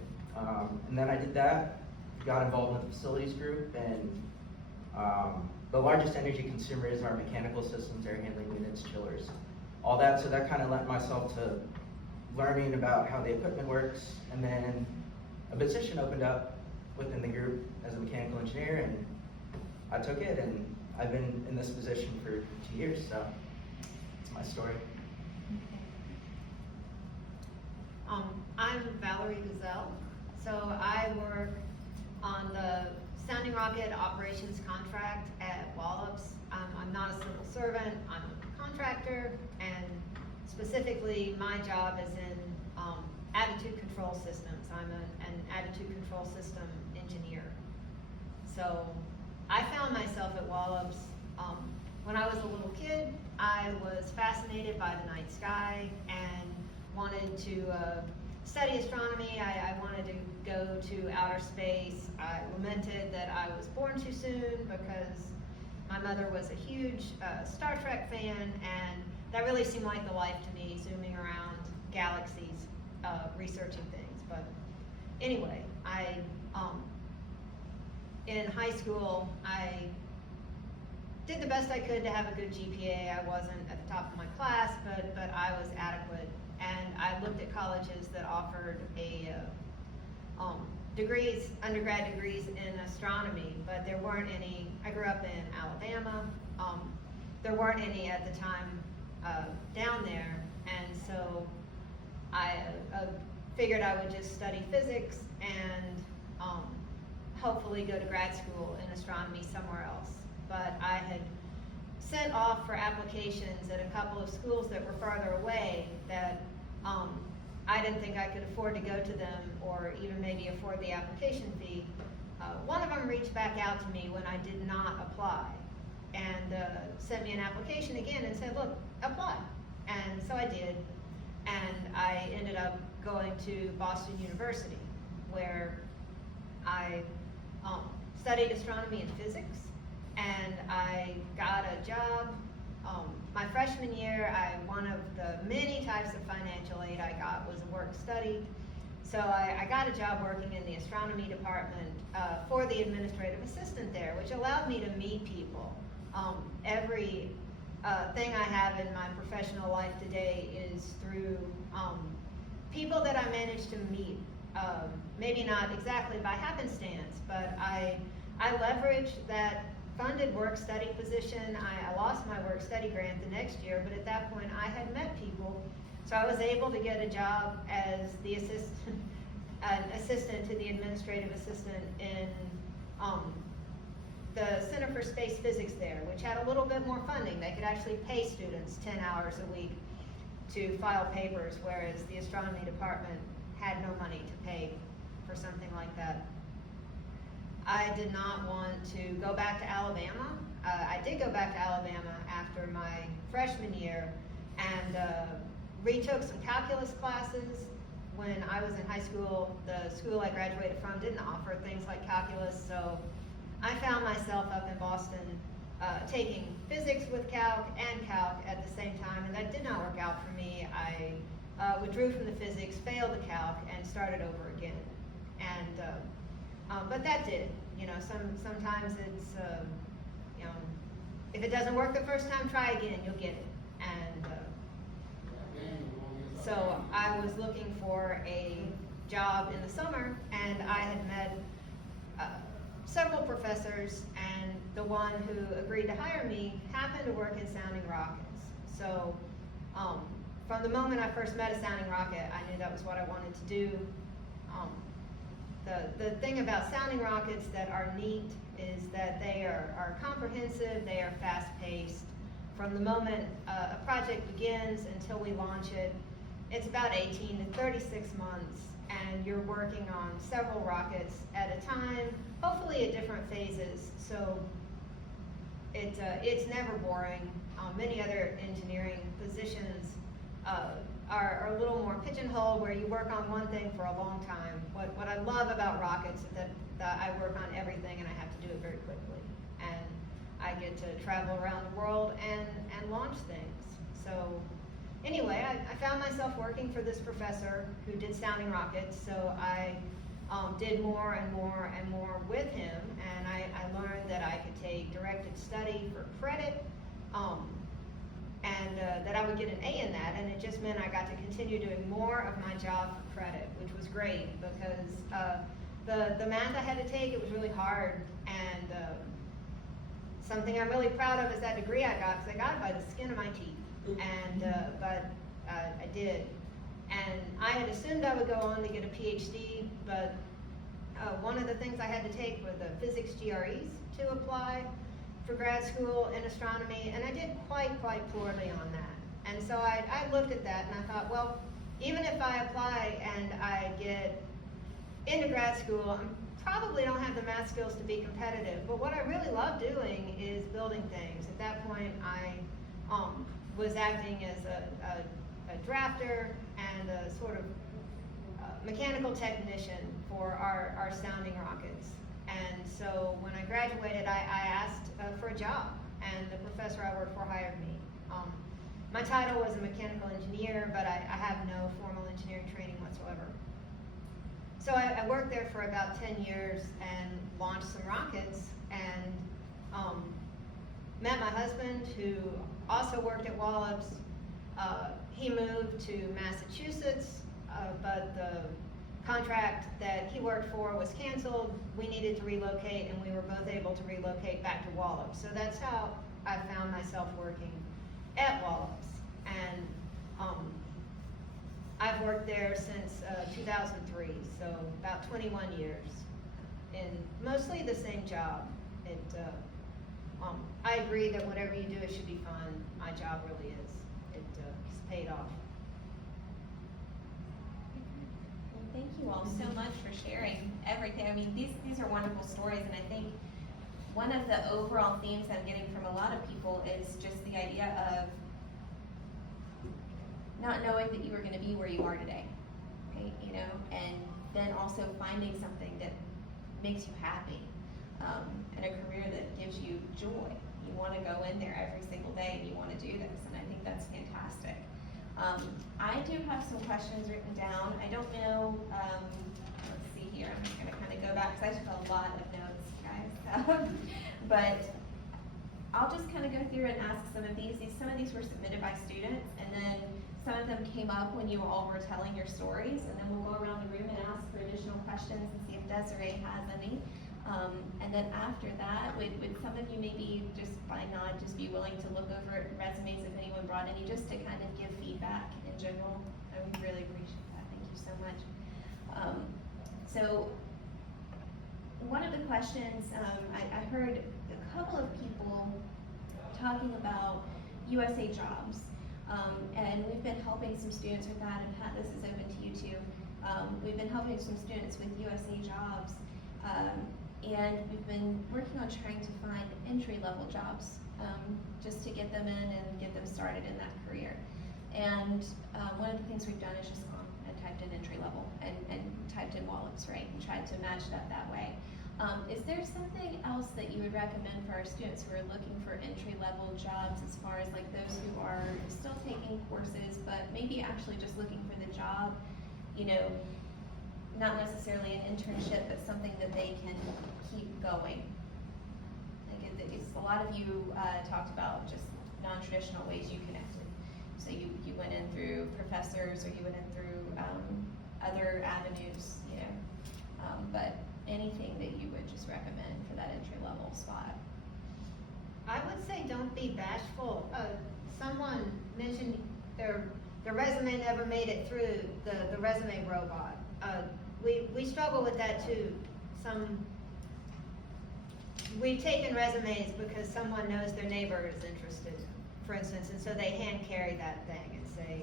And then I did that, got involved with the facilities group, and the largest energy consumer is our mechanical systems, air handling units, chillers, all that. So that kind of lent myself to learning about how the equipment works, and then a position opened up within the group as a mechanical engineer, and I took it, and I've been in this position for 2 years, so that's my story. I'm Valerie Gazelle. So I work on the sounding rocket operations contract at Wallops. I'm not a civil servant, I'm a contractor, and specifically my job is in attitude control systems. I'm an attitude control system engineer. So I found myself at Wallops. When I was a little kid, I was fascinated by the night sky and wanted to study astronomy. I wanted to go to outer space. I lamented that I was born too soon because my mother was a huge Star Trek fan, and that really seemed like the life to me, zooming around galaxies, researching things. But anyway, in high school, I did the best I could to have a good GPA. I wasn't at the top of my class, but I was adequate. And I looked at colleges that offered undergrad degrees in astronomy, but there weren't any. I grew up in Alabama. There weren't any at the time down there, and so I figured I would just study physics and hopefully go to grad school in astronomy somewhere else. But I had sent off for applications at a couple of schools that were farther away that I didn't think I could afford to go to them or even maybe afford the application fee. One of them reached back out to me when I did not apply and sent me an application again and said, look, apply. And so I did, and I ended up going to Boston University, where I studied astronomy and physics, and I got a job. My freshman year, one of the many types of financial aid I got was a work study. So I got a job working in the astronomy department for the administrative assistant there, which allowed me to meet people. Every thing I have in my professional life today is through people that I managed to meet. Maybe not exactly by happenstance, but I leveraged that funded work study position. I lost my work study grant the next year, but at that point I had met people, so I was able to get a job as the assistant to the administrative assistant in the Center for Space Physics there, which had a little bit more funding. They could actually pay students 10 hours a week to file papers, whereas the astronomy department had no money to pay for something like that. I did not want to go back to Alabama. I did go back to Alabama after my freshman year and retook some calculus classes. When I was in high school, the school I graduated from didn't offer things like calculus, so I found myself up in Boston taking physics with calc and calc at the same time, and that did not work out for me. I withdrew from the physics, failed the calc, and started over again. And but that did. You know, sometimes it's you know, if it doesn't work the first time, try again. You'll get it. And so I was looking for a job in the summer, and I had met several professors, and the one who agreed to hire me happened to work in sounding rockets. So from the moment I first met a sounding rocket, I knew that was what I wanted to do. The thing about sounding rockets that are neat is that they are comprehensive, they are fast-paced. From the moment a project begins until we launch it, it's about 18 to 36 months, and you're working on several rockets at a time, hopefully at different phases. So it's never boring. Many other engineering positions are a little more pigeonholed, where you work on one thing for a long time. What I love about rockets is that I work on everything and I have to do it very quickly. And I get to travel around the world and launch things. So anyway, I found myself working for this professor who did sounding rockets, so I did more and more and more with him, and I learned that I could take directed study for credit, and that I would get an A in that, and it just meant I got to continue doing more of my job for credit, which was great, because the math I had to take, it was really hard, and something I'm really proud of is that degree I got, because I got it by the skin of my teeth, and but I did. And I had assumed I would go on to get a PhD, but one of the things I had to take were the physics GREs to apply for grad school in astronomy, and I did quite poorly on that. And so I looked at that and I thought, well, even if I apply and I get into grad school. I probably don't have the math skills to be competitive, but what I really love doing is building things. At that point, I was acting as a drafter and a sort of mechanical technician for our sounding rockets. And so when I graduated, I asked for a job, and the professor I worked for hired me. My title was a mechanical engineer, but I have no formal engineering training whatsoever. So I worked there for about 10 years and launched some rockets, and met my husband, who also worked at Wallops. He moved to Massachusetts, but the contract that he worked for was canceled. We needed to relocate, and we were both able to relocate back to Wallops. So that's how I found myself working at Wallops. And I've worked there since 2003, so about 21 years, in mostly the same job. I agree that whatever you do, it should be fun. My job really is. It's paid off. Well, thank you all so much for sharing everything. I mean, these are wonderful stories, and I think one of the overall themes I'm getting from a lot of people is just the idea of not knowing that you were going to be where you are today, right? You know, and then also finding something that makes you happy, and a career that gives you joy. You want to go in there every single day, and you want to do this, and I think that's fantastic. I do have some questions written down. I don't know, let's see here, I'm just gonna kind of go back, because I took a lot of notes, guys. But I'll just kind of go through and ask some of these. Some of these were submitted by students, and then some of them came up when you all were telling your stories, and then we'll go around the room and ask for additional questions and see if Desiree has any. And then after that, would some of you maybe just by nod just be willing to look over resumes if anyone brought any, just to kind of give feedback in general? I would really appreciate that. Thank you so much. So one of the questions, I heard a couple of people talking about USA Jobs, and we've been helping some students with that, and Pat, this is open to you too. We've been helping some students with USA Jobs, and we've been working on trying to find entry-level jobs, just to get them in and get them started in that career. And one of the things we've done is just gone and typed in entry-level and typed in Wallops, right, and tried to match it up that way. Is there something else that you would recommend for our students who are looking for entry-level jobs, as far as like those who are still taking courses, but maybe actually just looking for the job, you know, not necessarily an internship, but something that they can keep going? Like it's a lot of you talked about just non-traditional ways you connected. So you went in through professors, or you went in through other avenues, you know, but anything that you would just recommend for that entry-level spot? I would say don't be bashful. Someone mentioned their resume never made it through the resume robot. We struggle with that too. We've taken resumes because someone knows their neighbor is interested, for instance, and so they hand carry that thing and say,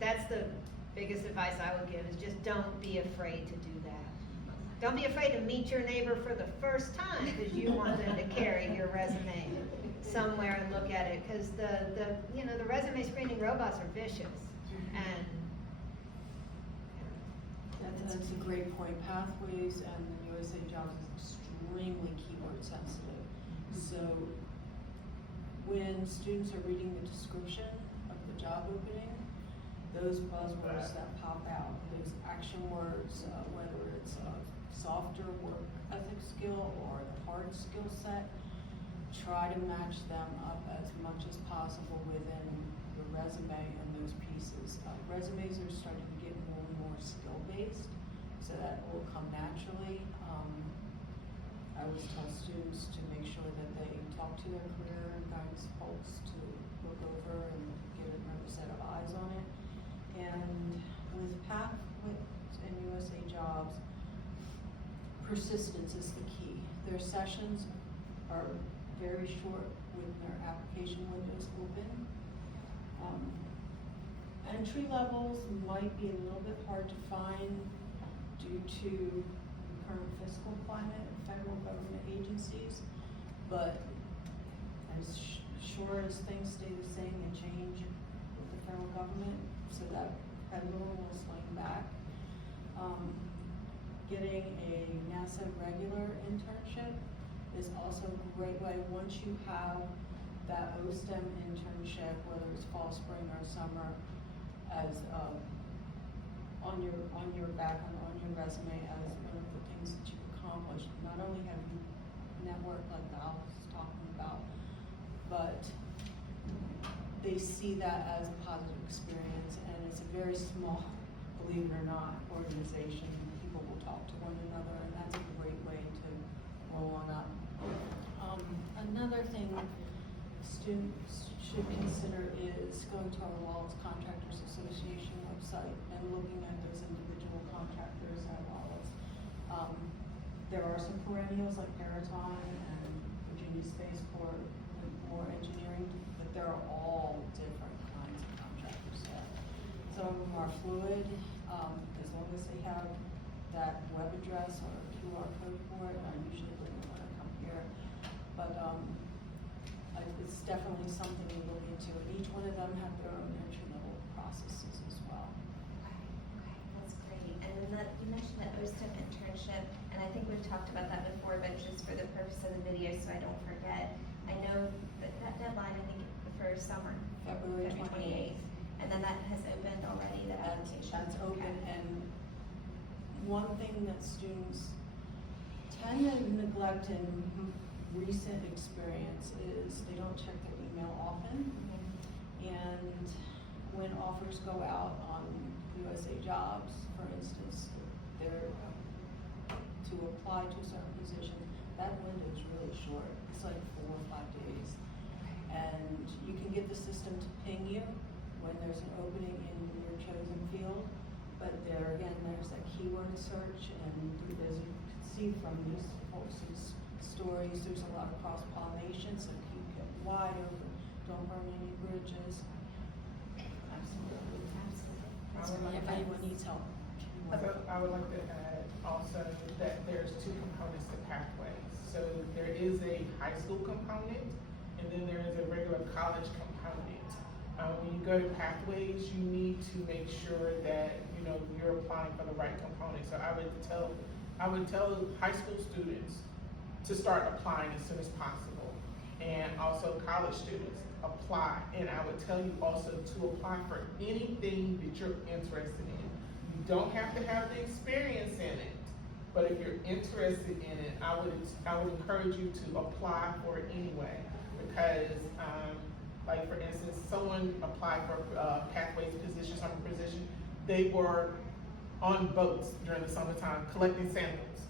that's the biggest advice I would give, is just don't be afraid to do that. Don't be afraid to meet your neighbor for the first time because you want them to carry your resume somewhere and look at it, because the resume screening robots are vicious. And That's a great point. Pathways and the USA Jobs is extremely keyword sensitive. So when students are reading the description of the job opening, those buzzwords that pop out, those action words, whether it's a softer work ethic skill or the hard skill set, try to match them up as much as possible within the resume and those pieces. Resumes are starting to get more and more skill-based, so that will come naturally. I always tell students to make sure that they talk to their career guidance folks to look over and get another set of eyes on it. And with Pathways and USA Jobs, persistence is the key. Their sessions are very short with their application windows open. Entry levels might be a little bit hard to find due to the current fiscal climate of federal government agencies. But as sure as things stay the same and change with the federal government, so that pendulum will swing back. Getting a NASA regular internship is also a great way, once you have that OSTEM internship, whether it's fall, spring, or summer, as on your background, on your resume, as one of the things that you've accomplished. Not only have you networked like Val was talking about, but they see that as a positive experience, and it's a very small, believe it or not, organization. People will talk to one another, and that's a great way to roll on up. Another thing students should consider is going to our Wallops Contractors Association website and looking at those individual contractors at Wallops. There are some perennials like Paraton and Virginia Spaceport and more engineering, but there are all different kinds of contractors. Some of them are fluid, as long as they have that web address or QR code for it. I usually wouldn't want to come here, but it's definitely something to look into. And each one of them have their own entry-level processes as well. Okay, that's great. And then you mentioned that OSTEM internship, and I think we've talked about that before, but just for the purpose of the video, so I don't forget, I know that deadline, I think, for summer, February 28th. and then that has opened already, that application. That's open, Okay. and one thing that students tend to neglect in recent experience is they don't check their email often. And when offers go out on USA Jobs, for instance, they're to apply to a certain position, that window is really short. It's like 4 or 5 days. And you can get the system to ping you when there's an opening in your chosen field. But there again, there's that keyword search, and as you can see from these folks' stories, there's a lot of cross-pollination, so keep it wide open. Don't burn any bridges. Absolutely. If anyone needs help. I would like to add also that there's 2 components to pathways. So there is a high school component, and then there is a regular college component. When you go to pathways, you need to make sure that you're applying for the right component. So I would tell high school students to start applying as soon as possible, and also college students apply. And I would tell you also to apply for anything that you're interested in. You don't have to have the experience in it, but if you're interested in it, I would encourage you to apply for it anyway, because like for instance, someone applied for pathways position, summer position. They were on boats during the summertime collecting samples.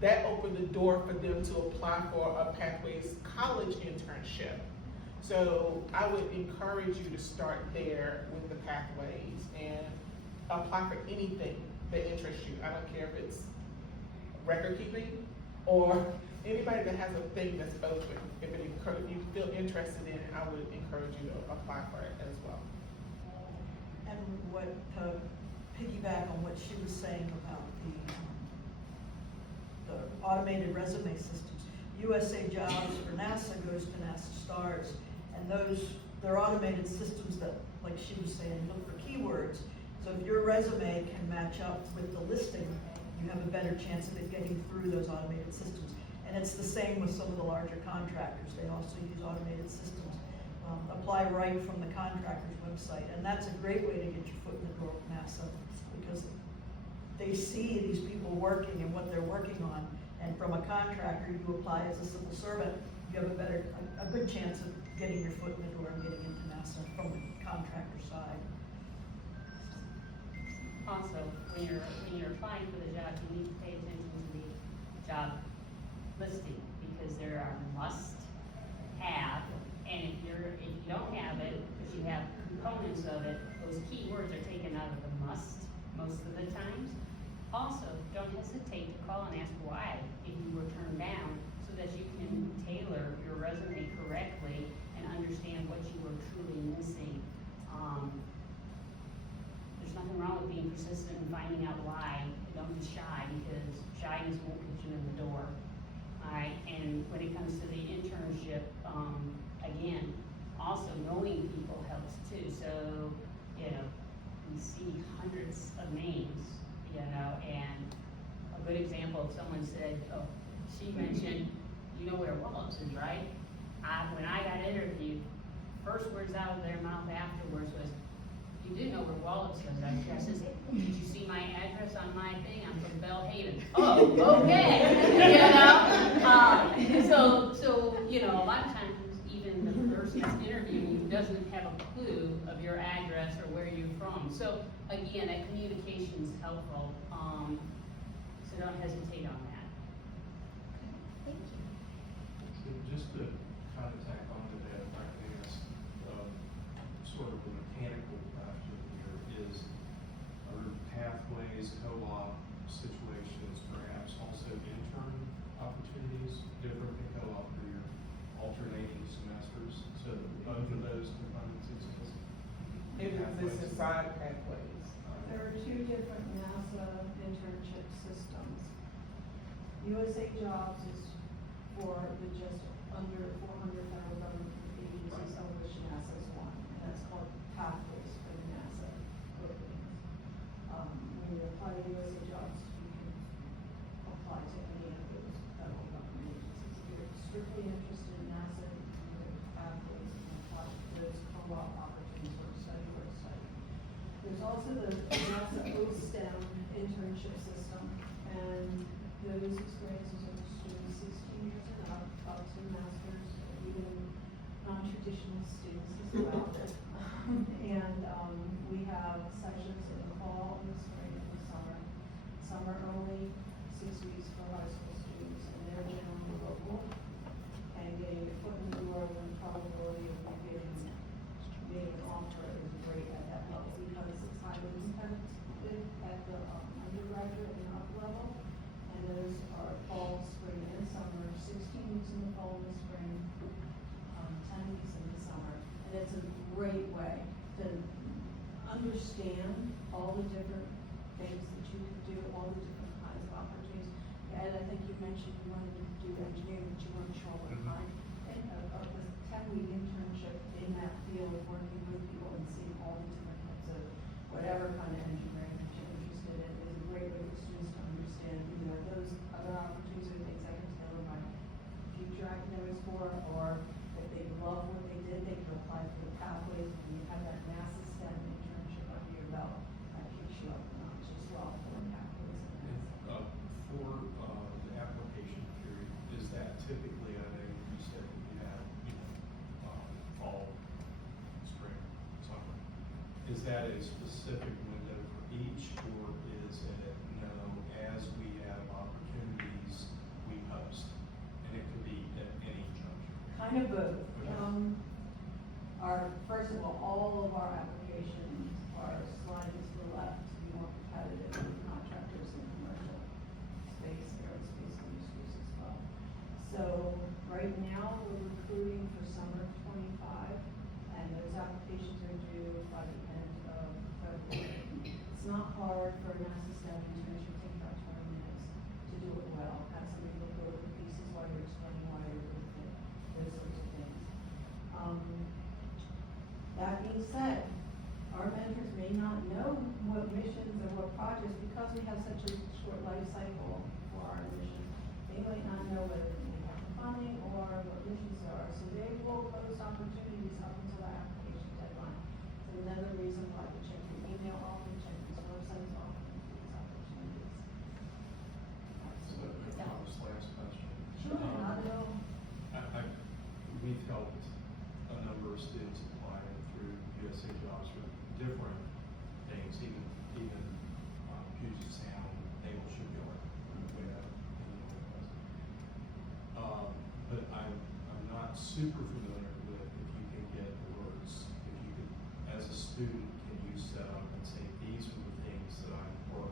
That opened the door for them to apply for a Pathways college internship. So I would encourage you to start there with the Pathways and apply for anything that interests you. I don't care if it's record keeping or anybody that has a thing that's open. If you feel interested in it, I would encourage you to apply for it as well. And what, to piggyback on what she was saying about the automated resume systems, USA Jobs for NASA goes to NASA Stars, and they're automated systems that, like she was saying, look for keywords. So if your resume can match up with the listing, you have a better chance of it getting through those automated systems. And it's the same with some of the larger contractors. They also use automated systems. Apply right from the contractor's website. And that's a great way to get your foot in the door with NASA, because they see these people working and what they're working on. And from a contractor, you apply as a civil servant, you have a good chance of getting your foot in the door and getting into NASA from the contractor side. Also, when you're applying for the job, you need to pay attention to the job listing, because there are must-have, and if you don't have it, because you have components of it, those keywords are taken out of the must most of the times. Also, don't hesitate to call and ask why if you were turned down, so that you can tailor your resume correctly and understand what you were truly missing. There's nothing wrong with being persistent and finding out why. It don't be shy, because shyness won't get you in the door. Alright, and when it comes to the internship, again, also knowing people helps too, so, you know, we see hundreds of names, you know, and a good example, if someone said, oh, she mentioned, you know where Wallops is, right? When I got interviewed, first words out of their mouth afterwards was, you do know where Wallops is, right? I says, did you see my address on my thing? I'm from Bellhaven. Oh, okay, you know? So, you know, a lot of times, even the person that's interviewing you doesn't have a clue of your address or where you're from. So, again, that communication is helpful, so don't hesitate on that. Thank you. So just to kind of tack on to that, if I can ask, sort of a mechanical question here is, are pathways, co-op situations, perhaps also intern opportunities different than co-op for your alternating semesters? So both of those components exist? It exists inside pathways. There are two different NASA internship systems. USA Jobs is for the just under 400 federal government agencies, of which NASA is one, and that's called Pathways for the NASA openings. When you apply to USA Jobs, you can apply to any of those federal government agencies. If you're strictly interested in NASA, you can go to Pathways and apply to those co-op opportunities or study work study. There's also the NASA OSTEM internship system, and those experiences are students 16 years and up to masters, even non-traditional students as well. We have sessions in the fall, in the spring, and the summer. Summer only, 6 weeks for high school students, and they're generally local, and getting your foot in the door when the probability of you getting made an offer is great at that level, because it's highly competitive at the undergraduate and up level. And those are fall, spring, and summer, 16 weeks in the fall and the spring, 10 weeks in the summer. And it's a great way to understand all the different things that you could do, all the different kinds of opportunities. And I think you mentioned you wanted to do engineering, but you weren't sure what kind. And a 10-week internship in that field, working with people and seeing all the different types of whatever kind of engineering that you're interested in is a great way for students to understand either those other opportunities or things I can tailor my future academics for, or if they love what they did, they can apply for the pathways, and you have that NASA STEM internship under your belt. That kicks you up the notch as well for the pathways. For the application period, is that typically, I know you said that you have, fall, spring, summer. Is that a specific window for each, or is it, no, as we have opportunities, we post? And it could be at any juncture. Kind of both. Okay. First of all of our applications are sliding to the left to be more competitive with contractors in commercial space, aerospace industries as well. So right now, we're recruiting for summer of 25, and those applications are due by the end of February. It's not hard for a NASA STEM internship, take about 20 minutes to do it well. Have somebody look over the pieces while you're explaining why you're a good fit, those sorts of things. That being said, our mentors may not know what missions or what projects, because we have such a short life cycle for our mission. They might not know whether they have funding or what missions there are, so they will post opportunities up until the application deadline. So another reason why we check your email often, check these websites often for these opportunities. So, Thomas, last question. Sure, not at all. We've helped a number of students apply through USA Jobs for different things, even Puget Sound, Naval Shipyard, way out in the Northwest. But I'm not super familiar with if you can get alerts, if you could, as a student, can you set up and say, these are the things that or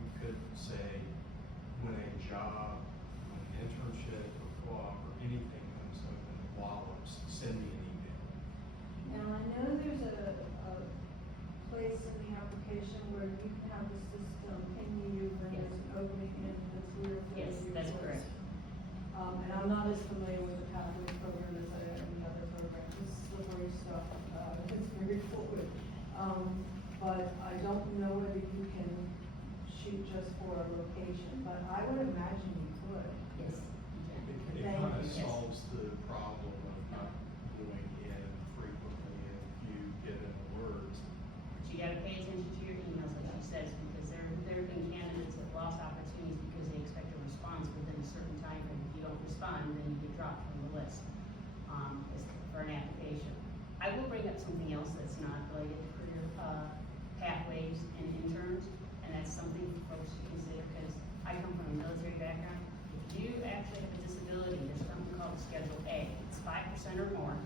you could say, when a job, when an internship or co-op or anything comes open at Wallops, send me an email. Now, I know there's a place in the application where you can have the system ping you when there's I'm not as familiar with the pathway program as any other program. This is slippery stuff, it's very fluid. But I don't know whether you can shoot just for a location, but I would imagine you could. Yes. It Thank kind of you. solves the problem of not going in frequently and you get an alert. But you gotta pay attention to your emails, like she says, because there have been candidates that lost opportunities because they expect a response within a certain time frame. If you don't respond, then you get dropped from the list, for an application. I will bring up something else that's not related to career, pathways and interns, and that's something for folks to consider, because I come from a military background. If you actually have a disability, there's something called Schedule A. It's 5% or more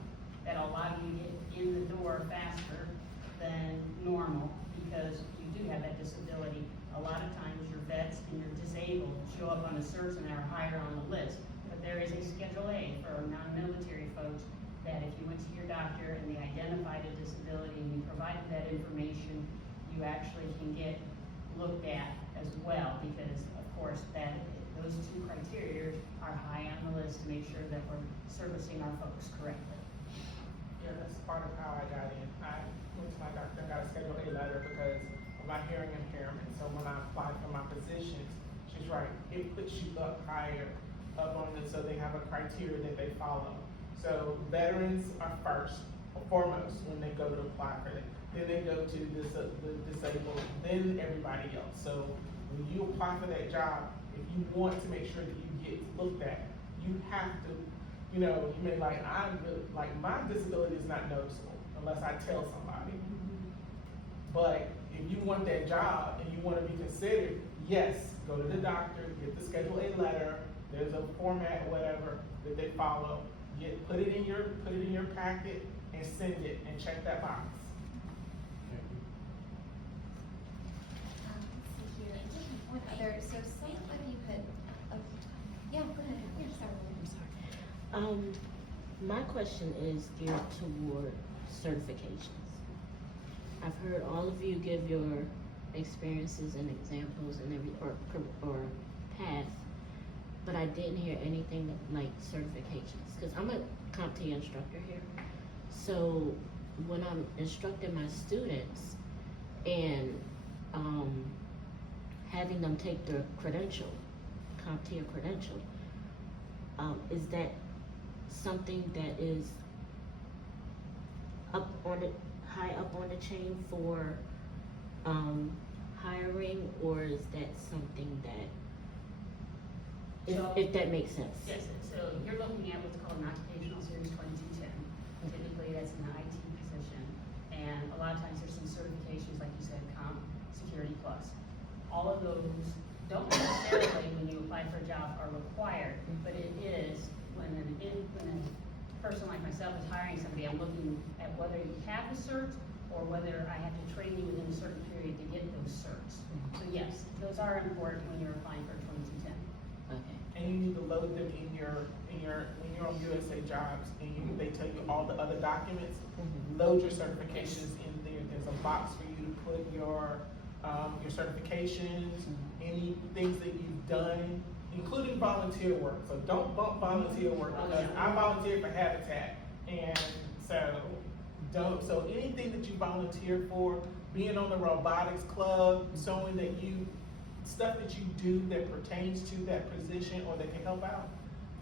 that'll allow you to get in the door faster than normal, because you do have that disability. A lot of times your vets and your disabled show up on the search and are higher on the list. But there is a Schedule A for non-military folks that if you went to your doctor and they identified a disability and you provided that information, you actually can get looked at as well, because of course those two criteria are high on the list to make sure that we're servicing our folks correctly. Yeah, that's part of how I got in. I went to my doctor and got a Schedule A letter because of my hearing impairment. So when I applied for my positions, she's right, it puts you up higher up on it, so they have a criteria that they follow. So veterans are first or foremost when they go to apply for it. Then they go to the disabled, then everybody else. So when you apply for that job, if you want to make sure that you get looked at, you have to, you may like my disability is not noticeable unless I tell somebody. But if you want that job and you want to be considered, yes, go to the doctor, get the Schedule A letter. There's a format, whatever, that they follow. Put it in your packet and send it and check that box. Let's see here, one other, so some of you could, yeah, go ahead, here, sorry. My question is geared toward certifications. I've heard all of you give your experiences and examples and or path, but I didn't hear anything like certifications, because I'm a CompTIA instructor here. So when I'm instructing my students and having them take their credential, CompTIA credential, is that something that is high up on the chain for hiring, or is that something that, if that makes sense? Yes, so you're looking at what's called an occupational series 2210. Typically, that's an IT position, and a lot of times there's some certifications, like you said, Comp Security Plus. All of those don't necessarily, when you apply for a job, are required, but it is when a person like myself is hiring somebody, I'm looking at whether you have the certs or whether I have to train you within a certain period to get those certs. So yes, those are important when you're applying for 2210. Okay. And you need to load them in your when you're on USA Jobs and they tell you all the other documents. Load your certifications in there. There's a box for you to put your certifications, any things that you've done, including volunteer work. So don't bump volunteer work, because I volunteered for Habitat, and so anything that you volunteer for, being on the robotics club, showing that stuff that you do that pertains to that position or that can help out,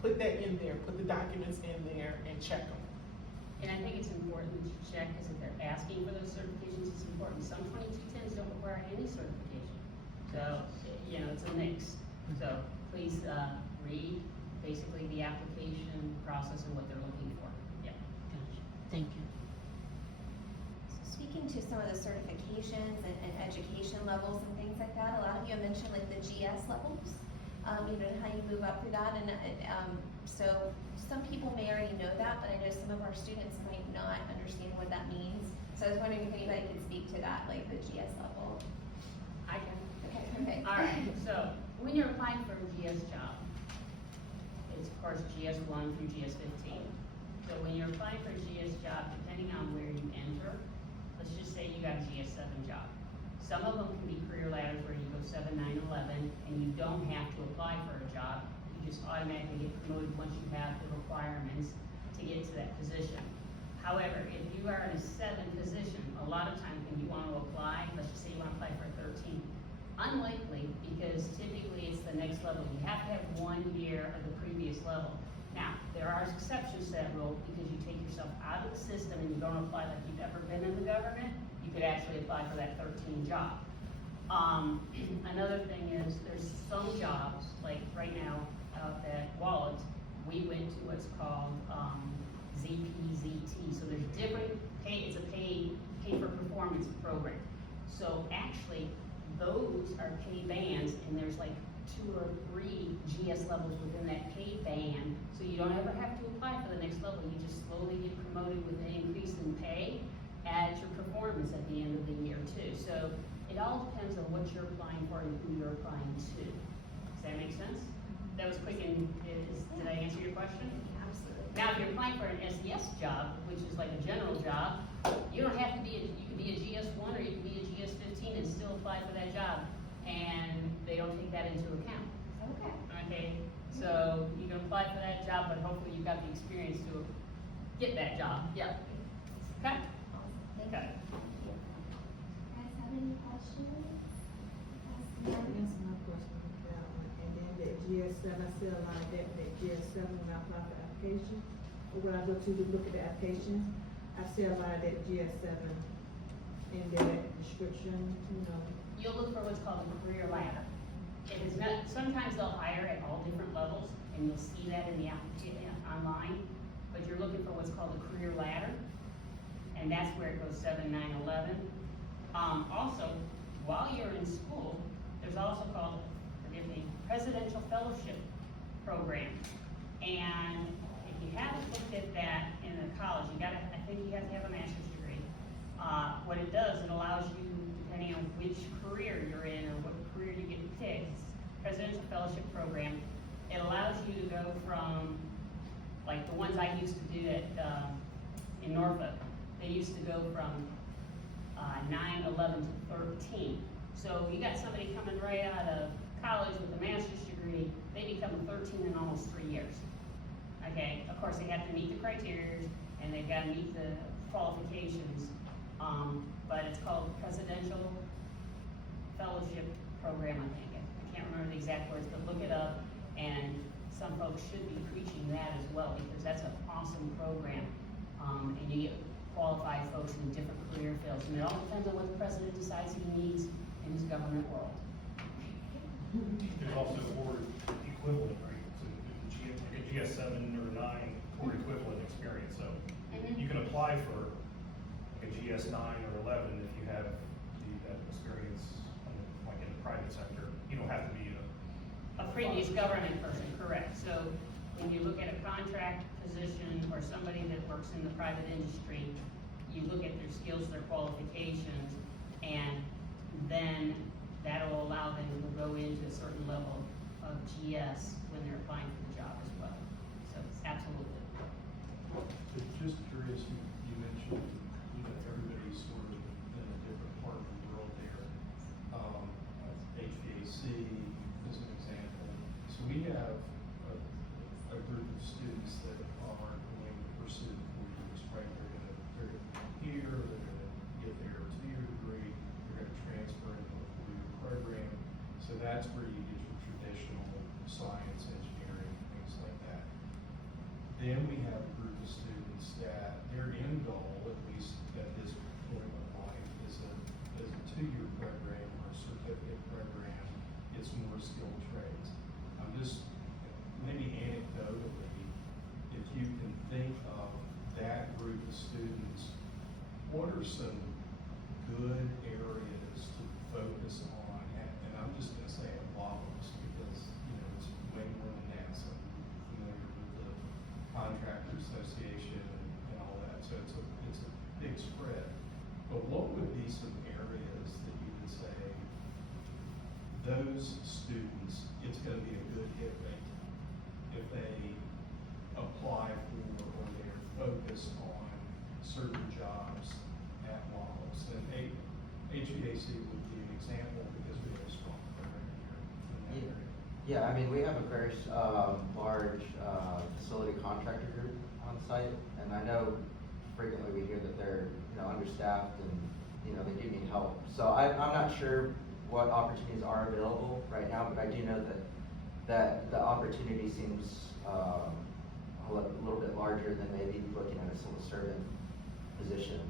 put that in there, put the documents in there and check them. And I think it's important to check, because if they're asking for those certifications, it's important. Some 2210s don't require any certification. So, it's a mix. So please read basically the application process and what they're looking for. Yeah. Gotcha. Thank you. So speaking to some of the certifications and education levels and things like that, a lot of you have mentioned like the GS levels, and how you move up through that, and so some people may already know that, but I know some of our students might not understand what that means. So I was wondering if anybody could speak to that, like the GS level. I can. Okay, perfect. All right, so when you're applying for a GS job, it's of course GS1 through GS15. So when you're applying for a GS job, depending on where you enter, let's just say you got a GS7 job. Some of them can be career ladders where you go 7, 9, 11, and you don't have to apply for a job. You just automatically get promoted once you have the requirements to get to that position. However, if you are in a 7 position, a lot of times when you want to apply, let's just say you want to apply for a 13, unlikely, because typically it's the next level. You have to have 1 year of the previous level. Now, there are exceptions to that rule because you take yourself out of the system and you don't apply like you've ever been in the government, you could actually apply for that 13 job. Another thing is there's some jobs, like right now out at Wallops, we went to what's called ZPZT. So there's different pay, it's a pay for performance program. So actually, those are pay bands, and there's like 2 or 3 GS levels within that pay band. So you don't ever have to apply for the next level. You just slowly get promoted with an increase in pay as your performance at the end of the year too. So it all depends on what you're applying for and who you're applying to. Does that make sense? That was quick and, did I answer your question? Absolutely. Now, if you're applying for an SES job, which is like a general job, you don't have to be, you can be a GS1 or you can be a GS15 and still apply for that job. And they don't take that into account. Okay. Okay, so you can apply for that job, but hopefully you've got the experience to get that job. Yep. Okay? Awesome. Thank Okay. you. Guys have any questions? Answer my question with that one, and then that GS7, I see a lot of that GS7 when I apply for application, or when I go to look at the application, I see a lot of that GS7 in that description, you know. You'll look for what's called a career ladder. It is not, sometimes they'll hire at all different levels, and you'll see that in the application online, but you're looking for what's called a career ladder, and that's where it goes 7, 9, 11. Also, while you're in school, there's also called, forgive me, Presidential Fellowship Program. And if you haven't looked at that in a college, I think you have to have a master's degree. What it does, it allows you, depending on which career you're in or what career you get picked, Presidential Fellowship Program, it allows you to go from, like the ones I used to do at, in Norfolk, they used to go from 9, 11 to 13. So you got somebody coming right out of college with a master's degree, they become a 13 in almost 3 years. Okay, of course they have to meet the criteria and they've got to meet the qualifications, but it's called Presidential Fellowship Program, I think. I can't remember the exact words, but look it up, and some folks should be preaching that as well, because that's an awesome program. And you get qualified folks in different career fields, and it all depends on what the president decides he needs in his government world. There's also board equivalent, right? So like a GS7 or 9 board equivalent experience, so you can apply for like a GS9 or 11 if you have that experience like in the private sector. You don't have to be A previous government person, correct. So when you look at a contract position or somebody that works in the private industry, you look at their skills, their qualifications, and then that'll allow them to go into a certain level of GS when they're applying for the job as well. So it's absolutely. Just curious, you mentioned, you know, everybody's sort of in a different part of the world there. HVAC is an example. So we have a group of students that are going to pursue 4 years, right? They're gonna here, they're gonna get their 2-year degree, they're gonna transfer into a 4-year program. So that's where you get your traditional science, engineering, things like that. Then we have a group of students that their end goal, at least at this point of life, is a 2-year program or a certificate program. It's more skilled trades. I'm just, maybe anecdotally, if you can think of that group of students, what are some good areas to focus on? And I'm just gonna say at Wallops because, you know, it's way more than NASA. I'm familiar with the Contractor Association and all that, so it's a big spread. But what would be some areas that you would say, those students, it's gonna be a good hit rate if they apply for or they're focused on certain jobs at Wallops? And HVAC would be an example because we have a strong program here in that area. Yeah, I mean, we have a very, large, facility contractor group on site, and I know frequently we hear that they're, understaffed and, they do need help. So I'm not sure what opportunities are available right now, but I do know that the opportunity seems, a little bit larger than maybe looking at a civil servant position.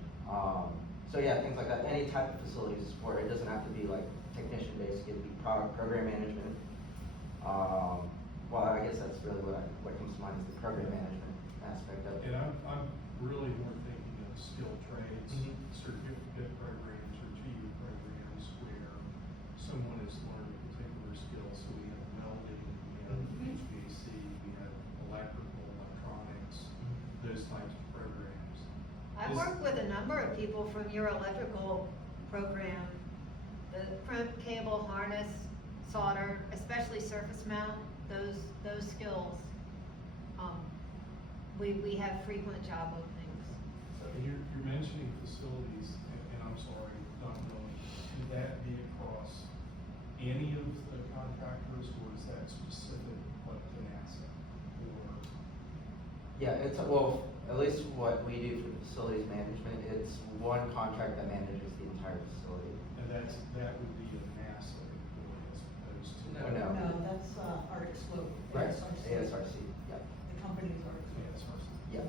So yeah, things like that, any type of facility support, it doesn't have to be like technician based, it could be program management. Well, I guess that's really what comes to mind is the program management aspect of it. And I'm really more thinking of skilled trades, Mhm. certificate programs or 2-year programs where someone is learning a particular skill. So we have welding, we have HVAC, we have electrical, electronics, those types of programs. I've worked with a number of people from your electrical program, the crimp, cable, harness, solder, especially surface mount, those skills. We have frequent job openings. And you're mentioning facilities, and I'm sorry, not knowing, could that be across any of the contractors, or is that specific, like, to NASA? Or, Yeah, well, at least what we do for facilities management, it's one contract that manages the entire facility. and that would be a NASA employee as opposed to. No. No, that's, Arctic Slope. Right, ASRC. ASRC, yeah, The company's Arctic Slope. yeah.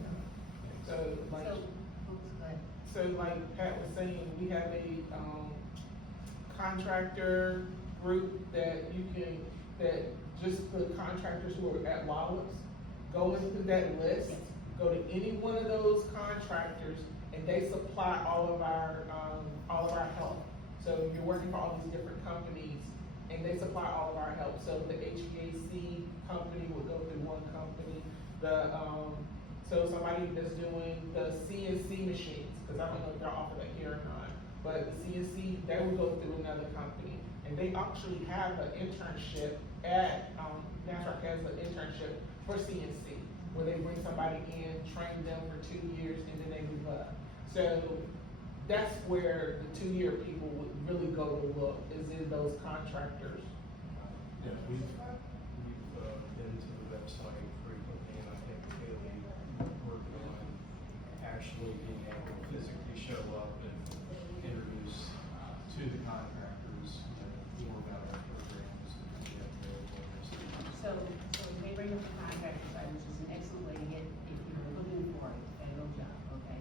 So like, So, oops, go ahead. so like Pat was saying, we have a, contractor group that just the contractors who are at Wallops, go into that list, go to any one of those contractors, and they supply all of our help. So you're working for all these different companies, and they supply all of our help. So the HVAC company will go through one company, so somebody that's doing the CNC machines, because I don't know if they're offer that here or not, but the CNC, they will go through another company. And they actually have an internship at, NASRAC has an internship for CNC, where they bring somebody in, train them for 2 years, and then they move up. So that's where the 2-year people would really go to look, is in those contractors. Yeah, we've been to the website frequently, and I think Haley working on actually being able to physically show up and introduce to the contractors, more about our programs and the available. So they bring up the contractor side, which is an excellent way to get, if you're looking for a federal job, okay?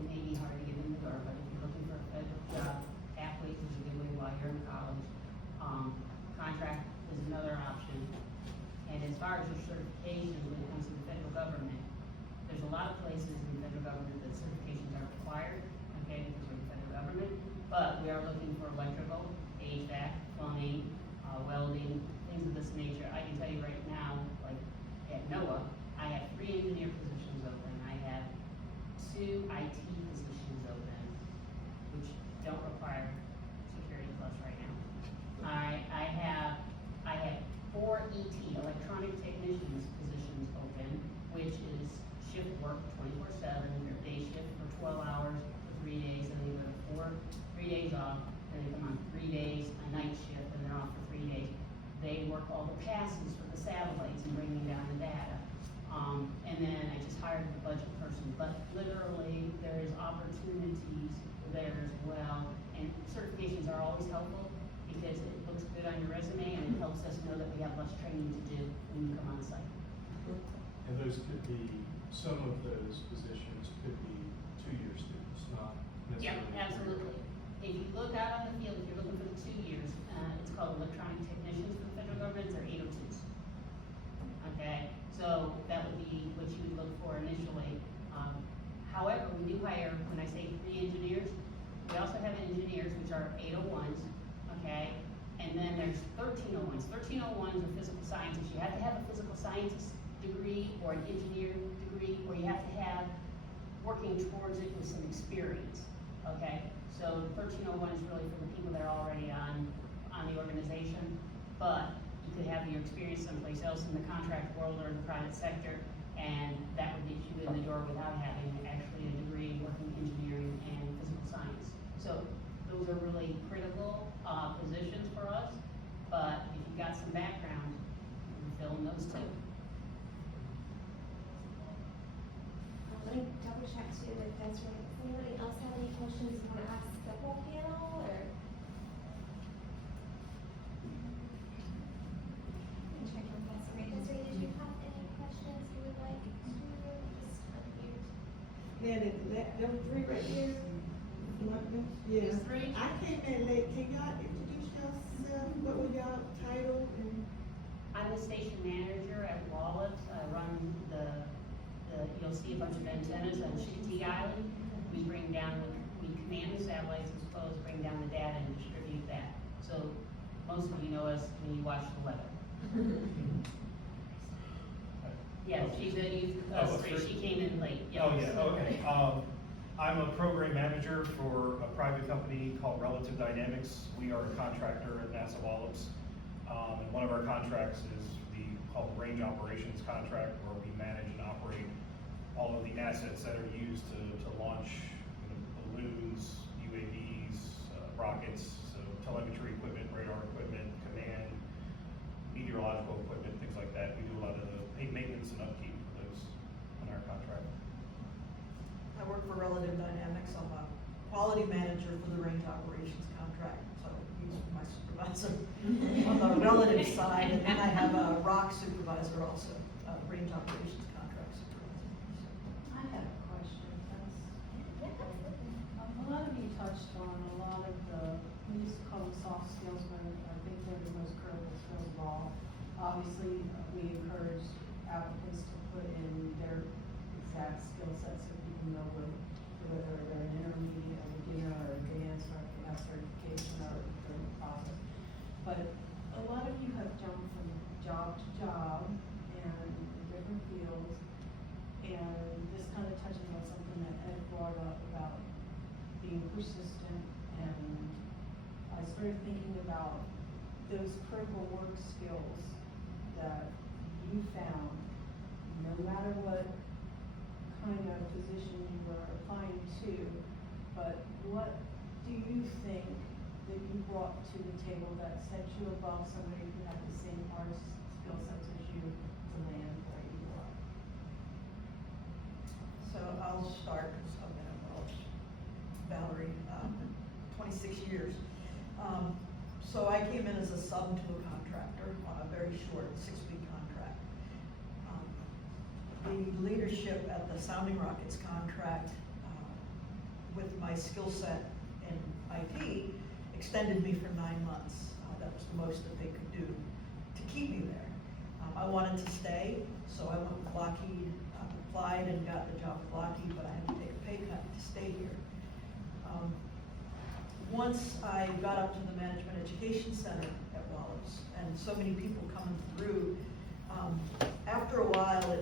It may be hard to get in the door, but if you're looking for a federal job, pathways is a good way while you're in college. Contract is another option. And as far as your certification, when it comes to the federal government, there's a lot of places in the federal government that certifications are required, okay, because we're the federal government. But we are looking for electrical, HVAC, plumbing, welding, things of this nature. I can tell you right now, like at NOAA, I have 3 engineer positions open. I have 2 IT positions open, which don't require security plus right now. I have 4 ET, electronic technicians positions open, which is shift work 24/7. They're day shift for 12 hours for 3 days, and they go to 3 days off, and they come on 3 days, a night shift, and they're off for 3 days. They work all the passes for the satellites and bringing down the data. And then I just hired the budget person, but literally there is opportunities there as well. And certifications are always helpful because it looks good on your resume and it helps us know that we have less training to do when you come on site. And those could be, some of those positions could be 2-year students, not Yep, necessarily. absolutely. If you look out on the field, if you're looking for the 2 years, it's called electronic technicians for the federal government, they're 802s. Okay, so that would be what you would look for initially. However, we do hire, when I say 3 engineers, we also have engineers, which are 801s, okay? And then there's 1301s. 1301s are physical scientists. You have to have a physical scientist degree or an engineering degree, or you have to have working towards it with some experience, okay? So 1301 is really for the people that are already on the organization, but you could have your experience someplace else in the contract world or in the private sector, and that would get you in the door without having actually a degree in working engineering and physical science. So those are really critical positions for us, but if you've got some background, fill in those too. Let me double check too if that's right. Does anybody else have any questions you want to ask the whole panel or? Let me check on Desiree. Desiree, did you have any questions you would like to just unmute? Yeah, them three right here. Yeah. These three? I came in late, can y'all introduce yourself, what was y'all title and? I'm the station manager at Wallops. I run you'll see a bunch of antennas on Chickatee Island. We command the satellites as well as bring down the data and distribute that. So most of you know us when you watch the weather. Yeah, she's a youth, she came in late. Oh, yeah, okay. I'm a program manager for a private company called Relative Dynamics. We are a contractor at NASA Wallops. And one of our contracts is called the Range Operations Contract, where we manage and operate all of the assets that are used to launch balloons, UAVs, rockets, so telemetry equipment, radar equipment, command, meteorological equipment, things like that. We do a lot of the maintenance and upkeep for those on our contract. I work for Relative Dynamics. I'm a quality manager for the range operations contract, so he's my supervisor on the relative side, and then I have a ROC supervisor also, range operations contract supervisor. I have a question. Yeah, absolutely. A lot of you touched on a lot of we used to call them soft skills, but I think they're the most critical skills of all. Obviously, we encourage applicants to put in their exact skill sets so people know whether they're an intermediate, a beginner, or advanced, or if they have certification or they're in the process. But a lot of you have jumped from job to job and in different fields, and this kind of touching on something that Ed brought up about being persistent, and I started thinking about those critical work skills that you found, no matter what kind of position you were applying to, but what do you think that you brought to the table that set you above somebody who had the same hard skill sets as you to land where you are? So I'll start, because I've been involved, Valerie, 26 years. So I came in as a sub to a contractor on a very short 6-week contract. The leadership at the Sounding Rockets contract, with my skill set in IT, extended me for 9 months. That was the most that they could do to keep me there. I wanted to stay, so I went with Lockheed, applied and got the job with Lockheed, but I had to take a pay cut to stay here. Once I got up to the Management Education Center at Wallops, and so many people coming through, after a while,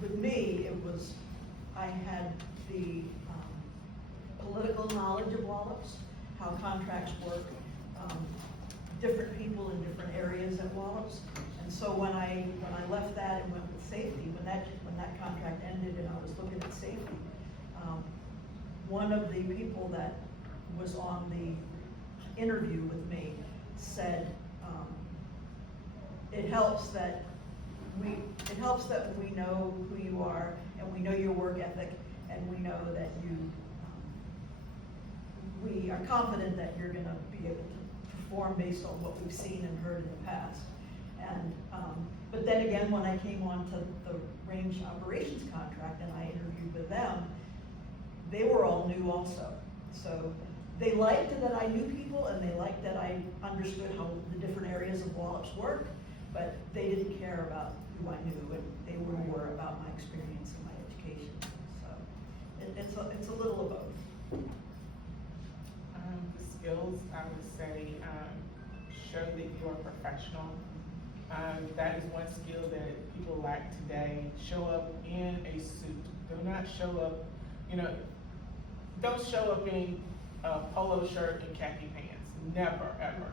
with me, I had the political knowledge of Wallops, how contracts work, different people in different areas at Wallops. And so when I left that and went with safety, when that contract ended and I was looking at safety, one of the people that was on the interview with me said, it helps that we know who you are, and we know your work ethic, and we know that we are confident that you're gonna be able to perform based on what we've seen and heard in the past. And, but then again, when I came on to the range operations contract and I interviewed with them, they were all new also. So they liked that I knew people, and they liked that I understood how the different areas of Wallops work, but they didn't care about who I knew, and they were more about my experience and my education. So it's a little of both. The skills, I would say, show that you are professional. That is one skill that people lack today. Show up in a suit. Do not show up, don't show up in a polo shirt and khaki pants. Never, ever.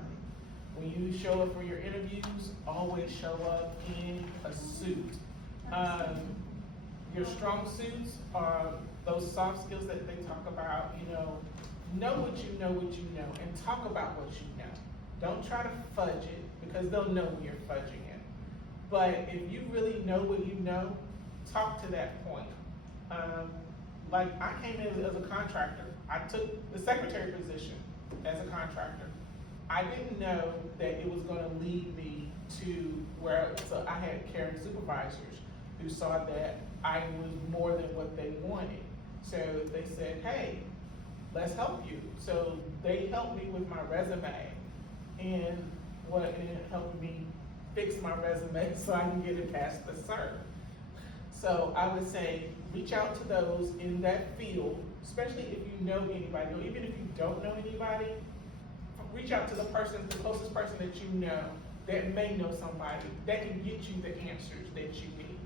When you show up for your interviews, always show up in a suit. Your strong suits are those soft skills that they talk about, know what you know, and talk about what you know. Don't try to fudge it, because they'll know when you're fudging it. But if you really know what you know, talk to that point. Like I came in as a contractor. I took the secretary position as a contractor. I didn't know that it was gonna lead me to where, so I had caring supervisors who saw that I was more than what they wanted. So they said, hey, let's help you. So they helped me with my resume and helped me fix my resume so I can get it past the cert. So I would say, reach out to those in that field, especially if you know anybody, or even if you don't know anybody, reach out to the closest person that you know that may know somebody that can get you the answers that you need.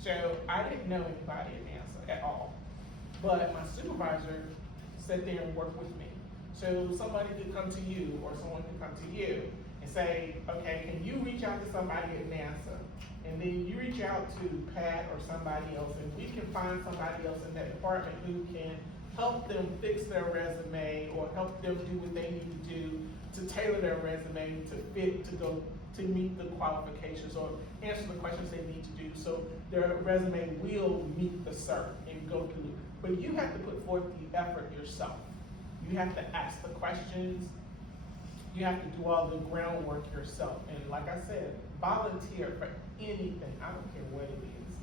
So I didn't know anybody at NASA at all, but my supervisor sat there and worked with me. So somebody could come to you, or someone could come to you and say, okay, can you reach out to somebody at NASA? And then you reach out to Pat or somebody else, and we can find somebody else in that department who can help them fix their resume or help them do what they need to do to tailor their resume to fit, to meet the qualifications or answer the questions they need to do, so their resume will meet the cert and go through. But you have to put forth the effort yourself. You have to ask the questions. You have to do all the groundwork yourself. And like I said, volunteer for anything. I don't care what it is.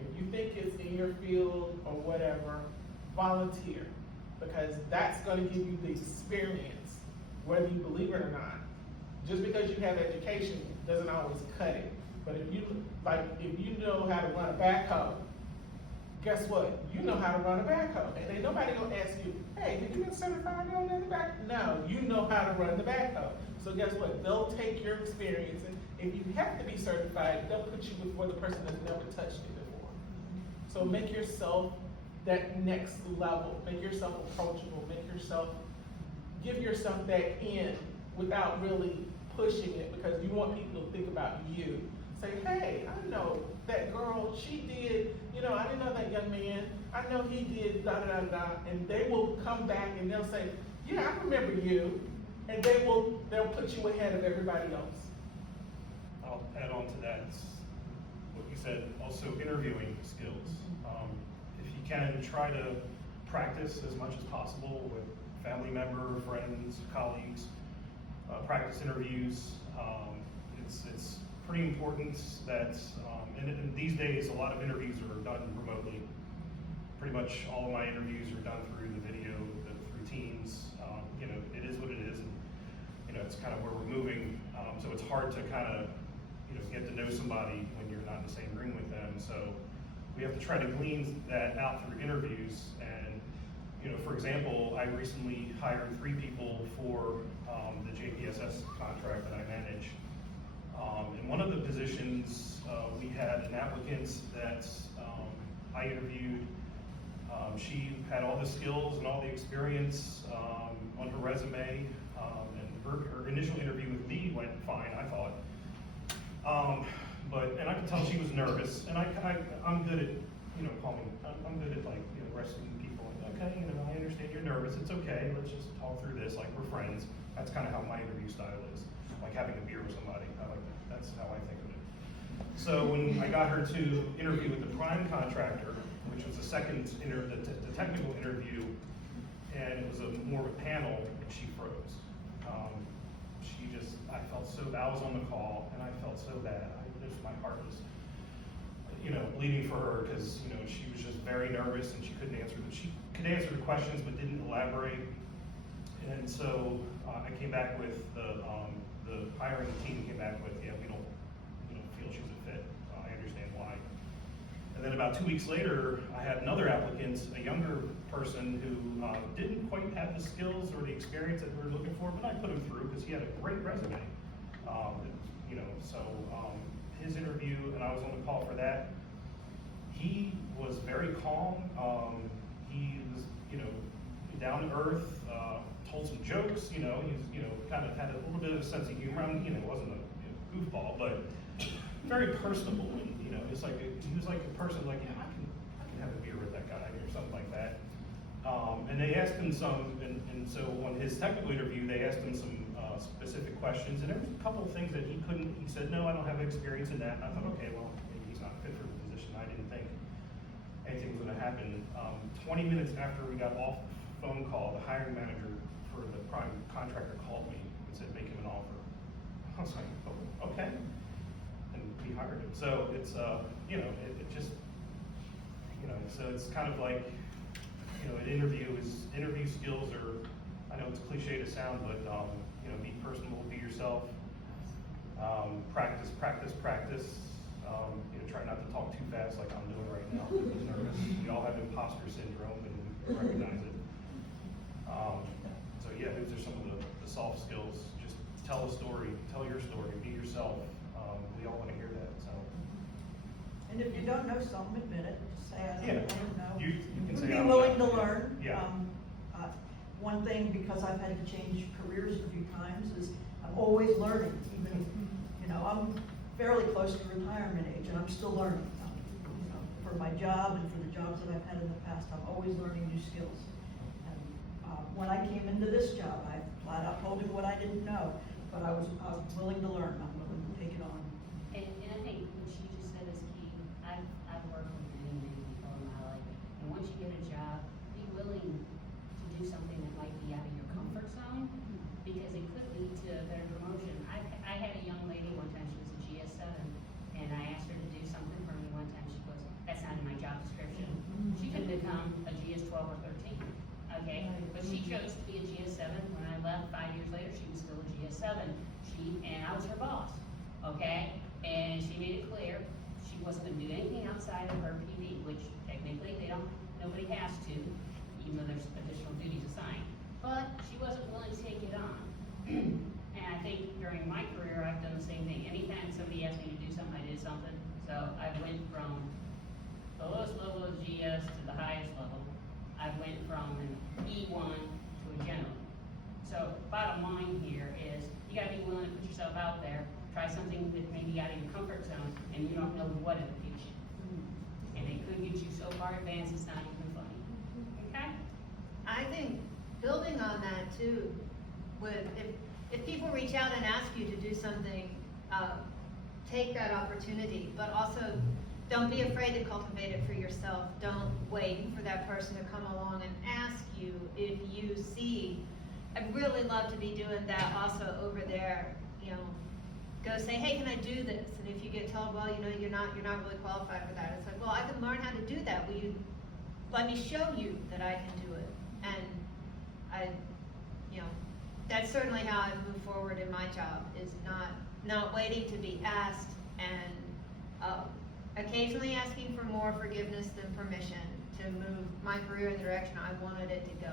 If you think it's in your field or whatever, volunteer, because that's going to give you the experience, whether you believe it or not. Just because you have education doesn't always cut it. But if you know how to run a backhoe, guess what? You know how to run a backhoe. And ain't nobody gonna ask you, hey, did you get certified on that backhoe? No, you know how to run the backhoe. So guess what? They'll take your experience, and if you have to be certified, they'll put you before the person that's never touched it before. So make yourself that next level. Make yourself approachable. Give yourself that in without really pushing it, because you want people to think about you. Say, hey, I know that girl, she did, I didn't know that young man, I know he did da-da-da-da, and they will come back and they'll say, yeah, I remember you, and they'll put you ahead of everybody else. I'll add on to that, what you said, also interviewing skills. If you can, try to practice as much as possible with family member, friends, colleagues, practice interviews. It's pretty important that, and these days, a lot of interviews are done remotely. Pretty much all of my interviews are done through the video, through Teams. It is what it is, and it's kind of where we're moving. So it's hard to kind of, get to know somebody when you're not in the same room with them. So we have to try to glean that out through interviews. And for example, I recently hired 3 people for the JPSS contract that I manage. In one of the positions, we had an applicant that I interviewed. She had all the skills and all the experience on her resume, and her initial interview with me went fine, I thought. And I could tell she was nervous, and I'm good at, I'm good at rescuing people. Okay, I understand you're nervous. It's okay. Let's just talk through this like we're friends. That's kind of how my interview style is, like having a beer with somebody. I like that. That's how I think of it. So when I got her to interview with the prime contractor, which was the second the technical interview, and it was more of a panel, and she froze. I felt so, I was on the call, and I felt so bad. My heart was, bleeding for her, because, she was just very nervous, and she could answer the questions, but didn't elaborate. And so I came back with the hiring team came back with, yeah, we don't feel she's a fit. I understand why. And then about 2 weeks later, I had another applicant, a younger person who didn't quite have the skills or the experience that we were looking for, but I put him through because he had a great resume. His interview, and I was on the call for that. He was very calm. He was, down to earth. Told some jokes. He was, kind of had a little bit of a sense of humor. Wasn't a goofball, but very personable. And, he was like a person like, yeah, I can have a beer with that guy or something like that. And they asked him some, and so on his technical interview, they asked him some specific questions, and there was a couple of things that he said, no, I don't have experience in that. And I thought, okay, well, maybe he's not fit for the position. I didn't think anything was gonna happen. 20 minutes after we got off the phone call, the hiring manager for the prime contractor called me and said, make him an offer. I was like, oh, okay. And we hired him. So it's, it just, so it's kind of like, an interview skills are, I know it's cliche to sound, but, be personable, be yourself. Practice. Try not to talk too fast like I'm doing right now. I'm nervous. We all have imposter syndrome and we recognize it. So yeah, those are some of the soft skills. Just tell a story, tell your story, be yourself. We all want to hear that, so. And if you don't know something, admit it, just say, I don't know. You can say, Be I'm willing to not- learn. Yeah. One thing, because I've had to change careers a few times, is I'm always learning, even, I'm fairly close to retirement age, and I'm still learning. For my job and for the jobs that I've had in the past, I'm always learning new skills. And when I came into this job, I flat out told him what I didn't know, but I was willing to learn, I'm willing to take it on. And I think what she just said is key. I've worked with many people in my life, and once you get a job, be willing to do something that might be out of your comfort zone, because it could lead to a better promotion. I had a young lady one time, she was a GS7, and I asked her to do something for me one time. She goes, that's not in my job description. She could become a GS12 or 13, okay? But she chose to be a GS7. When I left 5 years later, she was still a GS7. And I was her boss, okay? And she made it clear she wasn't gonna do anything outside of her PD, which technically nobody has to, even though there's additional duties assigned. But she wasn't willing to take it on. And I think during my career, I've done the same thing. Anytime somebody asked me to do something, I did something. So I went from the lowest level of GS to the highest level. I went from an E1 to a general. So bottom line here is you gotta be willing to put yourself out there, try something that may be out of your comfort zone, and you don't know what it'll teach you. And it could get you so far advanced it's not even funny. Okay? I think building on that too, if people reach out and ask you to do something, take that opportunity, but also don't be afraid to cultivate it for yourself. Don't wait for that person to come along and ask you if you see. I'd really love to be doing that also over there, go say, hey, can I do this? And if you get told, well, you're not really qualified for that, it's like, well, I can learn how to do that. Will you let me show you that I can do it? And that's certainly how I move forward in my job, is not waiting to be asked, and occasionally asking for more forgiveness than permission to move my career in the direction I wanted it to go.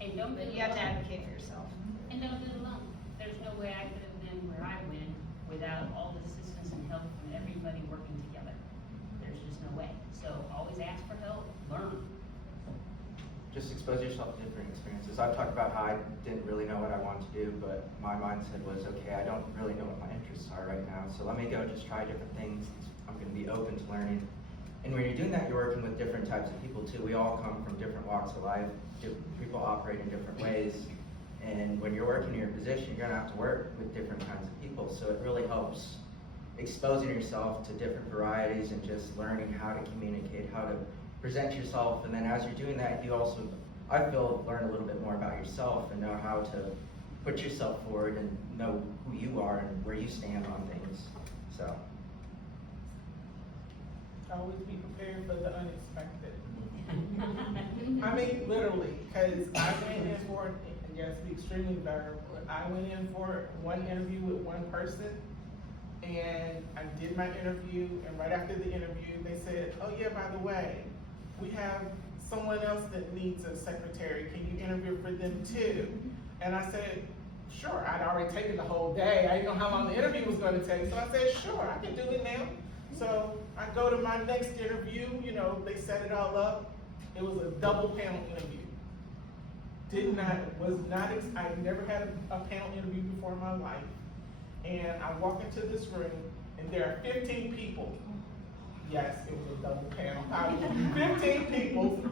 And don't do But it you have to alone. advocate for yourself. And don't do it alone. There's no way I could have been where I went without all the assistance and help from everybody working together. There's just no way. So always ask for help, learn. Just expose yourself to different experiences. I've talked about how I didn't really know what I wanted to do, but my mindset was, okay, I don't really know what my interests are right now, so let me go just try different things. I'm gonna be open to learning. And when you're doing that, you're working with different types of people too. We all come from different walks of life. People operate in different ways. And when you're working in your position, you're gonna have to work with different kinds of people. So it really helps exposing yourself to different varieties and just learning how to communicate, how to present yourself. And then as you're doing that, you also, I feel, learn a little bit more about yourself and know how to put yourself forward and know who you are and where you stand on things. So. Always be prepared for the unexpected. I mean, literally, because I went in for, and yes, be extremely vulnerable. I went in for one interview with one person, and I did my interview, and right after the interview, they said, oh yeah, by the way, we have someone else that needs a secretary. Can you interview for them too? And I said, sure. I'd already taken the whole day. I didn't know how long the interview was going to take, so I said, sure, I can do it now. So I go to my next interview, they set it all up. It was a double panel interview. I never had a panel interview before in my life. And I walk into this room and there are 15 people. Yes, it was a double panel. 15 people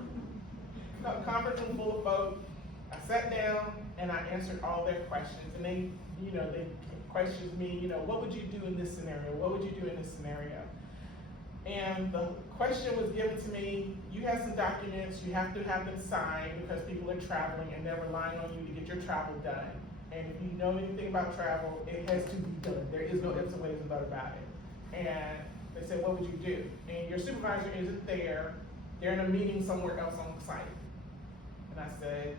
conference room full of folk. I sat down and I answered all their questions, and they questioned me, what would you do in this scenario? What would you do in this scenario? And the question was given to me, you have some documents, you have to have them signed because people are traveling and they're relying on you to get your travel done. And if you know anything about travel, it has to be done. There is no ifs and ways about it. And they said, what would you do? And your supervisor isn't there. They're in a meeting somewhere else on the site. And I said,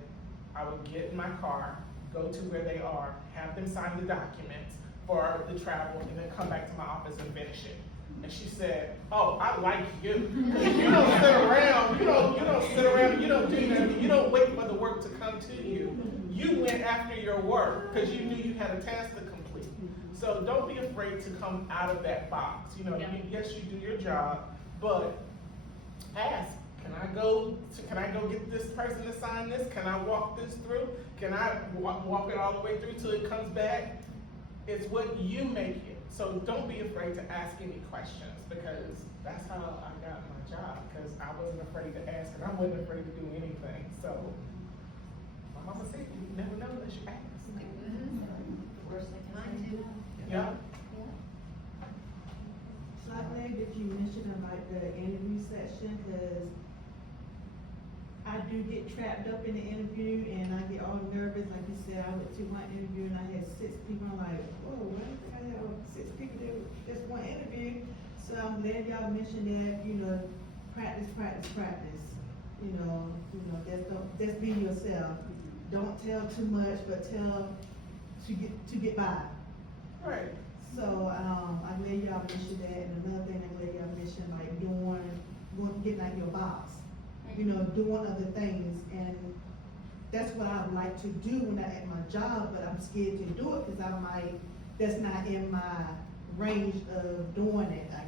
I would get in my car, go to where they are, have them sign the documents for the travel, and then come back to my office and finish it. And she said, oh, I like you. You don't sit around, you don't sit around, you don't do nothing, you don't wait for the work to come to you. You went after your work because you knew you had a task to complete. So don't be afraid to come out of that box. Yes, you do your job, but ask, can I go get this person to sign this? Can I walk this through? Can I walk it all the way through till it comes back? It's what you make it. So don't be afraid to ask any questions, because that's how I got my job, because I wasn't afraid to ask and I wasn't afraid to do anything. So my mama said, you never know unless you ask. Mine too. Yeah. So I'm glad that you mentioned about the interview section, because I do get trapped up in the interview and I get all nervous. Like you said, I went to one interview and I had 6 people. I'm like, whoa, why do I have 6 people there with just one interview? So I'm glad y'all mentioned that, practice. Just be yourself. Don't tell too much, but tell to get by. Right. So, I'm glad y'all mentioned that, and another thing I'm glad y'all mentioned, like getting out your box, doing other things, and that's what I would like to do when I'm at my job, but I'm scared to do it, because that's not in my range of doing it, I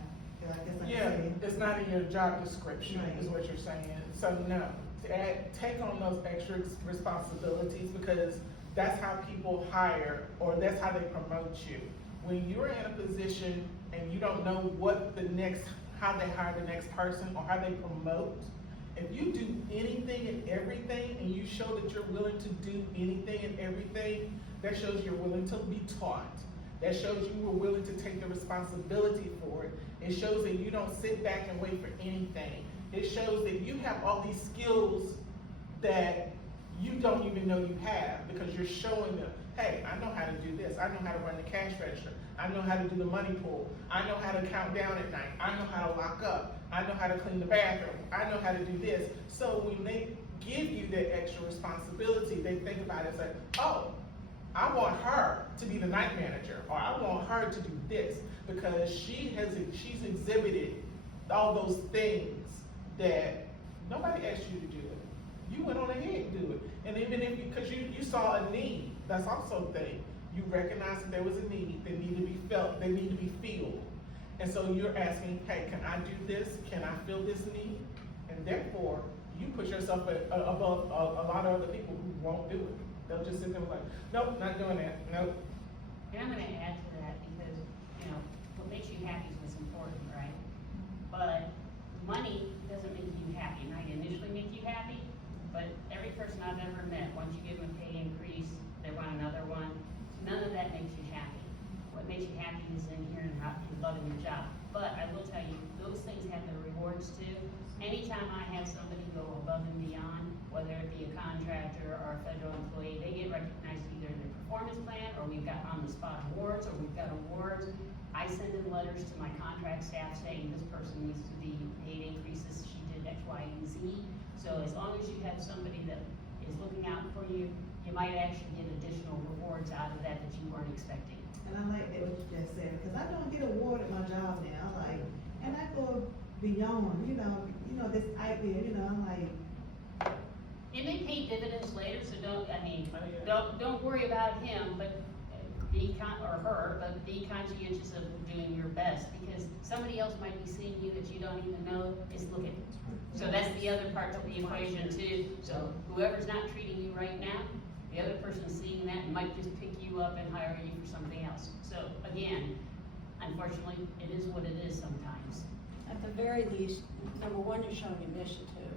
guess I Yeah, say. it's not in your job description, Right. is what you're saying. So no, take on those extra responsibilities, because that's how people hire, or that's how they promote you. When you're in a position and you don't know how they hire the next person or how they promote, if you do anything and everything and you show that you're willing to do anything and everything, that shows you're willing to be taught. That shows you were willing to take the responsibility for it. It shows that you don't sit back and wait for anything. It shows that you have all these skills that you don't even know you have, because you're showing them, hey, I know how to do this. I know how to run the cash register. I know how to do the money pool. I know how to count down at night. I know how to lock up. I know how to clean the bathroom. I know how to do this. So when they give you that extra responsibility, they think about it as like, oh, I want her to be the night manager, or I want her to do this, because she's exhibited all those things that nobody asked you to do it. You went on ahead and do it. And even if, because you saw a need, that's also a thing. You recognized that there was a need that needed to be felt, that needed to be filled. And so you're asking, hey, can I do this? Can I fill this need? And therefore, you put yourself above a lot of other people who won't do it. They'll just sit there like, nope, not doing that, nope. And I'm gonna add to that, because, what makes you happy is what's important, right? But money doesn't make you happy. It might initially make you happy, but every person I've ever met, once you give them a pay increase, they want another one, none of that makes you happy. What makes you happy is in here and loving your job. But I will tell you, those things have their rewards too. Anytime I have somebody go above and beyond, whether it be a contractor or a federal employee, they get recognized either in their performance plan, or we've got on-the-spot awards, or we've got awards. I send in letters to my contract staff saying this person needs to be paid increases, she did X, Y, and Z. So as long as you have somebody that is looking out for you, you might actually get additional rewards out of that you weren't expecting. And I like that what you just said, because I don't get awarded my job now, like, and I go beyond, this idea, I'm like. It may pay dividends later, so don't worry about him, but be conscientious of doing your best, because somebody else might be seeing you that you don't even know is looking. So that's the other part of the equation too. So whoever's not treating you right now, the other person seeing that and might just pick you up and hire you for something else. So again, unfortunately, it is what it is sometimes. At the very least, number one, you're showing initiative.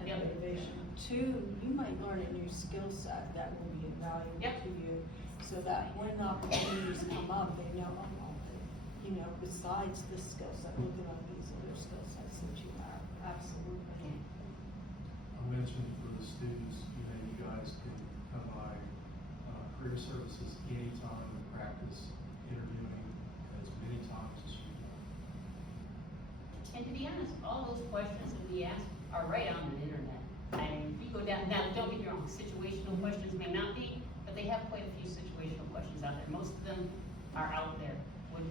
And Yep. motivation. Two, you might learn a new skill set that will be invaluable Yep. to you, so that when opportunities come up, they know, oh, you know, besides this skill set, look at all these other skill sets that you have. Absolutely. I mentioned for the students, you guys can come by, career services anytime and practice interviewing as many times as you want. And to be honest, all those questions that we ask are right on the internet. And if you go down, now, don't get me wrong, situational questions may not be, but they have quite a few situational questions out there. Most of them are out there. What,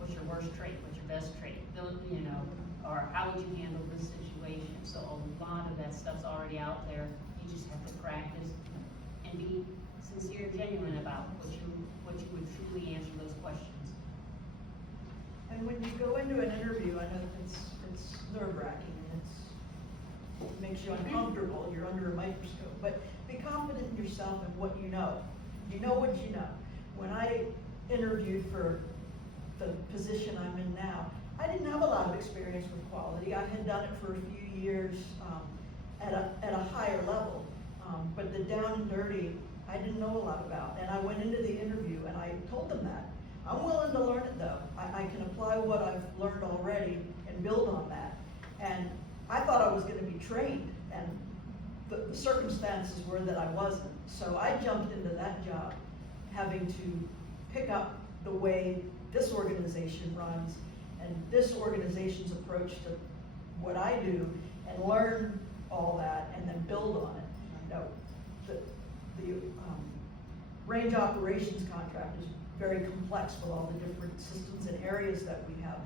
what's your worst trait? What's your best trait? Or how would you handle this situation? So a lot of that stuff's already out there. You just have to practice and be sincere and genuine about what you would truly answer those questions. And when you go into an interview, I know it's nerve-wracking, and it makes you uncomfortable, you're under a microscope, but be confident in yourself and what you know. You know what you know. When I interviewed for the position I'm in now, I didn't have a lot of experience with quality. I had done it for a few years at a higher level, but the down and dirty, I didn't know a lot about. And I went into the interview and I told them that. I'm willing to learn it though. I can apply what I've learned already and build on that. And I thought I was gonna be trained, and the circumstances were that I wasn't. So I jumped into that job, having to pick up the way this organization runs and this organization's approach to what I do, and learn all that and then build on it. You know, the range operations contract is very complex with all the different systems and areas that we have.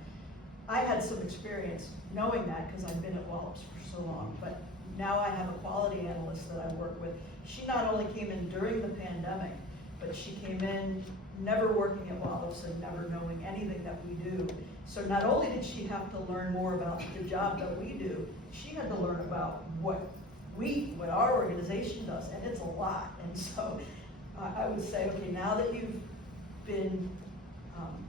I had some experience knowing that because I've been at Wallops for so long, but now I have a quality analyst that I work with. She not only came in during the pandemic, but she came in never working at Wallops and never knowing anything that we do. So not only did she have to learn more about the job that we do, she had to learn about what our organization does, and it's a lot. And so I would say, okay, now that you've been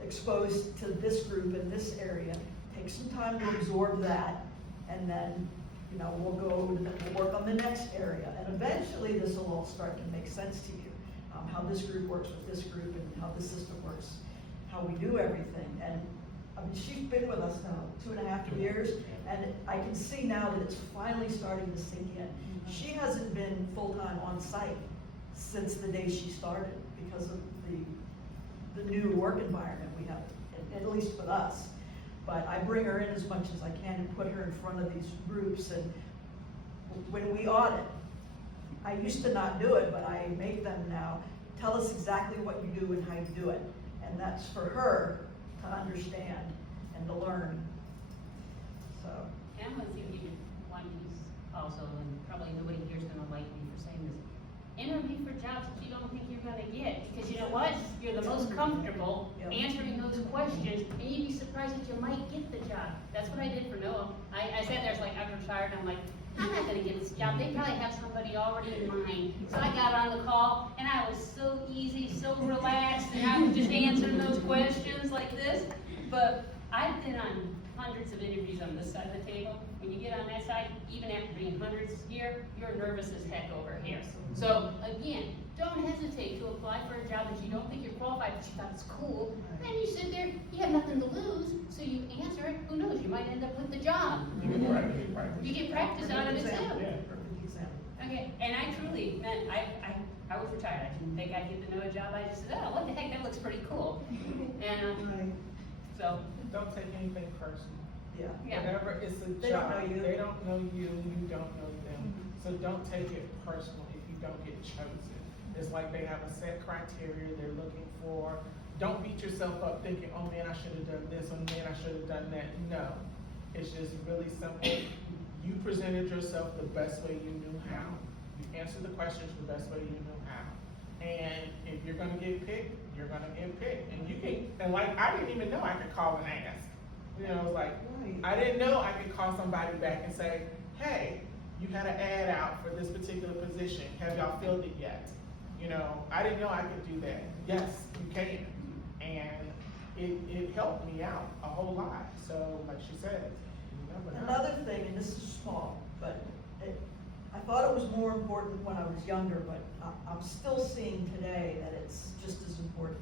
exposed to this group in this area, take some time to absorb that, and then we'll go to we'll work on the next area, and eventually this will all start to make sense to you. How this group works with this group, and how the system works, how we do everything. And I mean, she's been with us now 2.5 years, and I can see now that it's finally starting to sink in. She hasn't been full-time on site since the day she started because of the new work environment we have, at least with us. But I bring her in as much as I can and put her in front of these groups. And when we audit, I used to not do it, but I make them now tell us exactly what you do and how you do it. And that's for her to understand and to learn. So. And I'm gonna see if you can want to use also, and probably nobody here is gonna like me for saying this. Interview for jobs that you don't think you're gonna get, because you know what? You're the most comfortable answering those questions, and you'd be surprised that you might get the job. That's what I did for NOAA. I sat there, it's like, I'm retired, and I'm like, I'm not gonna get this job. They probably have somebody already in mind. So I got on the call, and I was so easy, so relaxed, and I was just answering those questions like this. But I've been on hundreds of interviews on this side of the table. When you get on that side, even after being hundreds here, you're nervous as heck over here. So again, don't hesitate to apply for a job that you don't think you're qualified, but you thought it's cool. Then you sit there, you have nothing to lose, so you answer it. Who knows, you might end up with the job. You get practice out of it too. Perfect example. Okay, and I truly, man, I was retired. I didn't think I'd get to know a job. I just said, oh, what the heck, that looks pretty cool. And so. Don't take anything personal. Yeah. Whenever it's a They don't job, know you. they don't know you, you don't know them. So don't take it personal if you don't get chosen. It's like they have a set criteria they're looking for. Don't beat yourself up thinking, oh man, I should have done this, or man, I should have done that. No, it's just really simple. You presented yourself the best way you knew how. You answered the questions the best way you knew how. And if you're gonna get picked, you're gonna get picked. And you can, and like, I didn't even know I could call and ask. You know, it was like, I didn't know I could call somebody back and say, hey, you had an ad out for this particular position. Have y'all filled it yet? You know, I didn't know I could do that. Yes, you can. And it helped me out a whole lot. So, like she said, never know. Another thing, and this is small, but I thought it was more important when I was younger, but I'm still seeing today that it's just as important.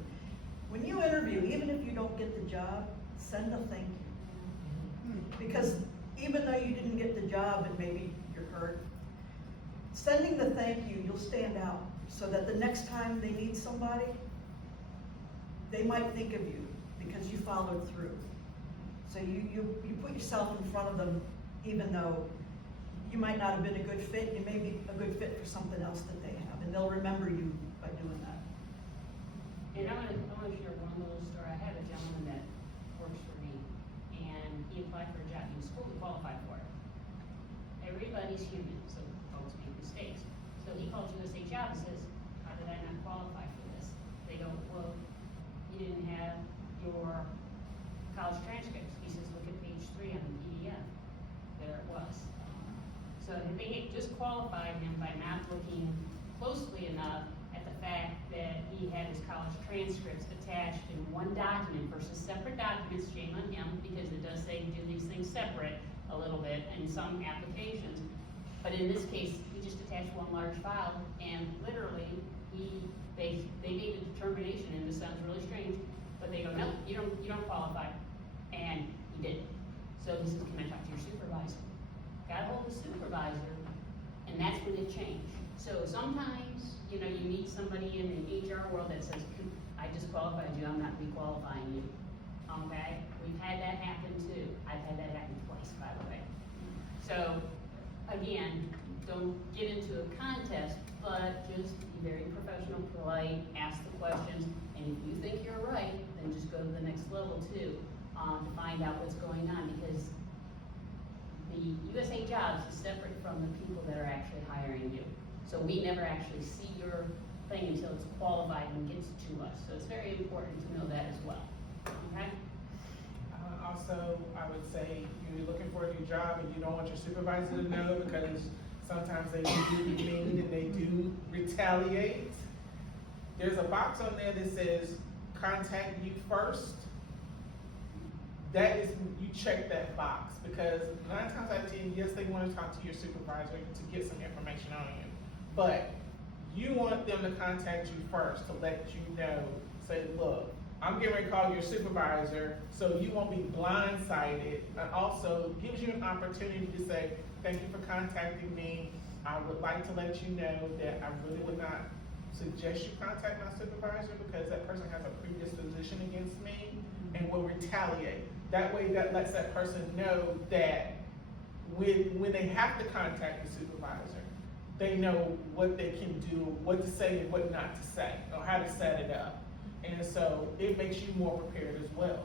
When you interview, even if you don't get the job, send a thank you. Because even though you didn't get the job and maybe you're hurt, sending the thank you, you'll stand out so that the next time they need somebody, they might think of you because you followed through. So you put yourself in front of them, even though you might not have been a good fit, you may be a good fit for something else that they have, and they'll remember you by doing that. And I wanna share one little story. I had a gentleman that works for me, and he applied for a job. He was fully qualified for it. Everybody's human, so folks make mistakes. So he calls USA Job and says, how did I not qualify for this? They go, well, you didn't have your college transcripts. He says, look at page 3 on the PDF. There it was. So they had just qualified him by not looking closely enough at the fact that he had his college transcripts attached in one document versus separate documents. Shame on him, because it does say do these things separate a little bit in some applications. But in this case, he just attached one large file, and literally, they made a determination, and this sounds really strange, but they go, no, you don't qualify, and he didn't. So he says, can I talk to your supervisor? Got hold of the supervisor, and that's when it changed. So sometimes, you meet somebody in the HR world that says, I disqualified you, I'm not requalifying you. Okay? We've had that happen too. I've had that happen twice, by the way. So, again, don't get into a contest, but just be very professional, polite, ask the questions, and if you think you're right, then just go to the next level too, to find out what's going on, because the USA Jobs is separate from the people that are actually hiring you. So we never actually see your thing until it's qualified and gets to us. So it's very important to know that as well, okay? Also, I would say you're looking for a new job and you don't want your supervisor to know because sometimes they do be mean and they do retaliate. There's a box on there that says contact you first. That is, you check that box because 9 times out of 10, yes, they want to talk to your supervisor to get some information on you. But you want them to contact you first to let you know, say, look, I'm getting ready to call your supervisor, so you won't be blindsided, and also gives you an opportunity to say, thank you for contacting me. I would like to let you know that I really would not suggest you contact my supervisor because that person has a predisposition against me and will retaliate. That way that lets that person know that when they have to contact the supervisor, they know what they can do, what to say and what not to say, or how to set it up. And so it makes you more prepared as well.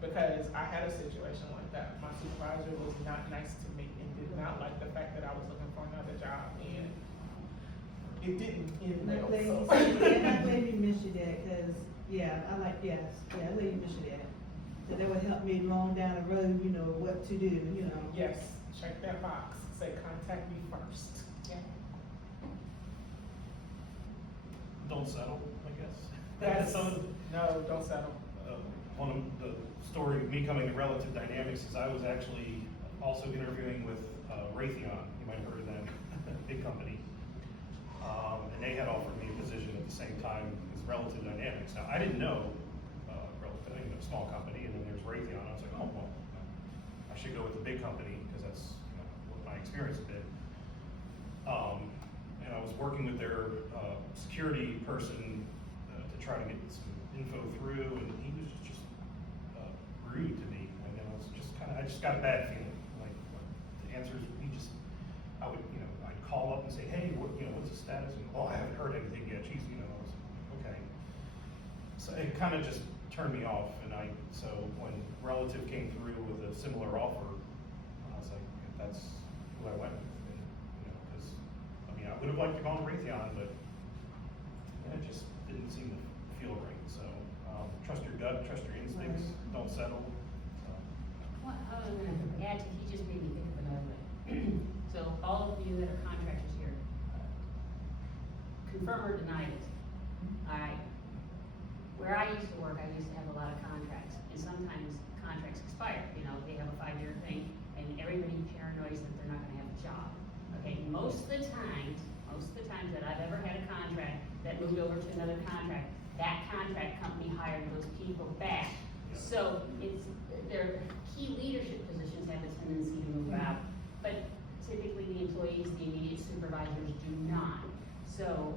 Because I had a situation like that. My supervisor was not nice to me and did not like the fact that I was looking for another job, and it didn't end well. And I'm glad you mentioned that, cause, I'm glad you mentioned that. So that would help me along down the road, what to do, Yes, check that box, say contact me first. Don't settle, I guess. That's, Some- no, don't settle. One of the story, me coming to Relative Dynamics, is I was actually also interviewing with Raytheon, you might have heard of them, big company. And they had offered me a position at the same time as Relative Dynamics. Now, I didn't know small company, and then there's Raytheon. I was like, oh, well, I should go with the big company, because that's what my experience has been. And I was working with their security person to try to get some info through, and he was just rude to me. I mean, I just got a bad feeling. Like, the answers, I'd call up and say, hey, what's the status? And, oh, I haven't heard anything yet. Geez, I was okay. So it kind of just turned me off, and so when Relative came through with a similar offer, I was like, that's who I went with, and, because, I would have liked to go on Raytheon, but it just didn't seem to feel right, so, trust your gut, trust your instincts, don't settle. Well, I was gonna add to, he just made me think of another way. So all of you that are contractors here, confirm or deny it. All right. Where I used to work, I used to have a lot of contracts, and sometimes contracts expire, you know, they have a 5-year thing, and everybody paranoids that they're not gonna have a job. Okay, most of the times that I've ever had a contract that moved over to another contract, that contract company hired those people back. So their key leadership positions have a tendency to move out, but typically the employees, the immediate supervisors do not. So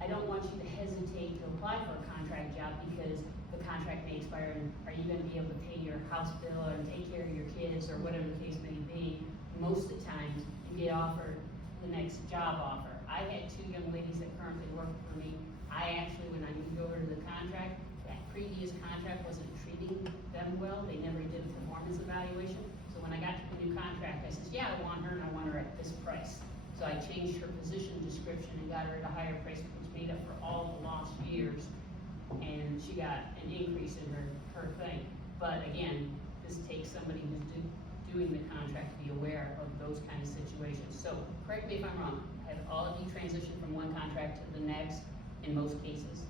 I don't want you to hesitate to apply for a contract job because the contract may expire, and are you gonna be able to pay your house bill or take care of your kids or whatever the case may be? Most of the times, you get offered the next job offer. I had 2 young ladies that currently work for me. I actually, when I moved over to the contract, that previous contract wasn't treating them well. They never did a performance evaluation. So when I got to the new contract, I said, yeah, I want her and I want her at this price. So I changed her position description and got her at a higher price, which made up for all the lost years. And she got an increase in her thing. But again, this takes somebody who's doing the contract to be aware of those kind of situations. So correct me if I'm wrong, have all of you transitioned from one contract to the next in most cases?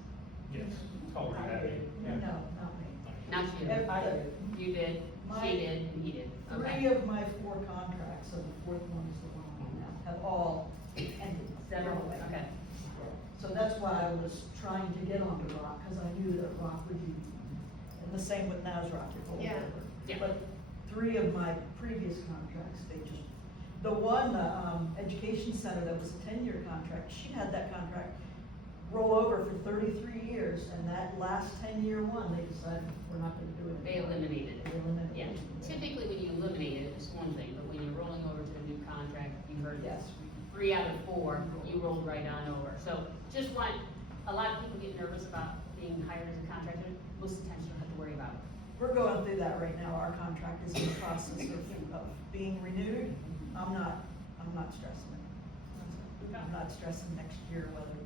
Yes, Culver had it. No, not me. Not you. I did. You did, My- she did, and he did. 3 Okay. of my 4 contracts, so the 4th one is the one I'm on now, have all ended. Several, Away. okay. So that's why I was trying to get onto Rock, because I knew that Rock would be, and the same with NASROC, if all Yeah. over. Yeah. But 3 of my previous contracts, they just, the one, education center that was a 10-year contract, she had that contract roll over for 33 years, and that last 10-year one, they decided, we're not gonna do it They anymore. eliminated They it. eliminated Yeah, it. typically when you eliminate it, it's one thing, but when you're rolling over to a new contract, you heard Yes. this. 3 out of 4, you rolled right on over. So just want, a lot of people get nervous about being hired as a contractor. Most of the times you don't have to worry about it. We're going through that right now, our contract is in the process of being renewed, I'm not stressing it. I'm not stressing next year whether,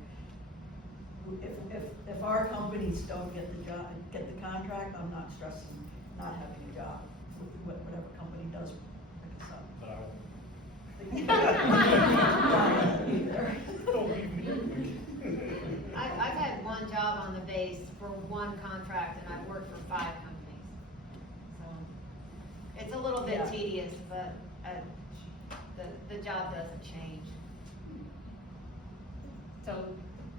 if our companies don't get the job, get the contract, I'm not stressing not having a job, whatever company does pick us up. But I won't. Not either. Don't leave me. I've had one job on the base for one contract, and I've worked for 5 companies. So, it's a little bit Yeah. tedious, but, the job doesn't change. So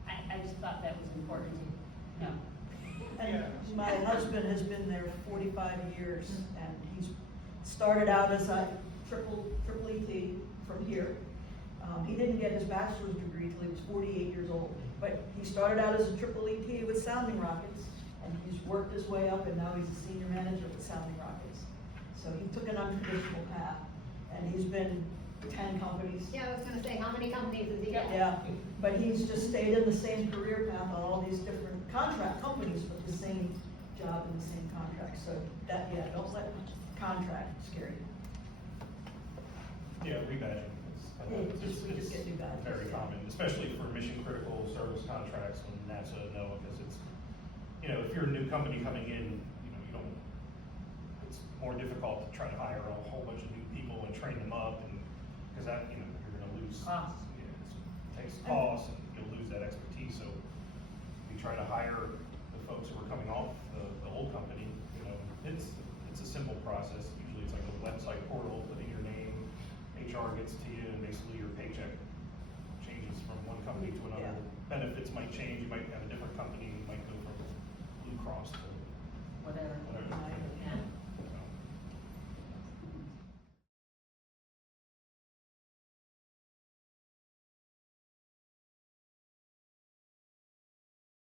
I just thought that was important to know. And my husband has been there 45 years, and he's started out as a triple ET from here. He didn't get his bachelor's degree till he was 48 years old, but he started out as a triple ET with Sounding Rockets, and he's worked his way up, and now he's a senior manager with Sounding Rockets. So he took an untraditional path, and he's been 10 companies. Yeah, I was gonna say, how many companies has he got? Yeah, but he's just stayed in the same career path on all these different contract companies, but the same job and the same contract. So that, yeah, don't let contract scare you. Yeah, rebadging. We just get new badges. Very common, especially for mission critical service contracts from NASA and NOAA, because it's, you know, if you're a new company coming in, you don't, it's more difficult to try to hire a whole bunch of new people and train them up, and, because that, you're gonna lose. Costs. Yeah, it takes costs, and you'll lose that expertise, so we try to hire the folks who are coming off the old company, it's a simple process. Usually it's like a website portal, put in your name, HR gets to you, and basically your paycheck changes from one company to another. Yeah. Benefits might change, you might have a different company, you might go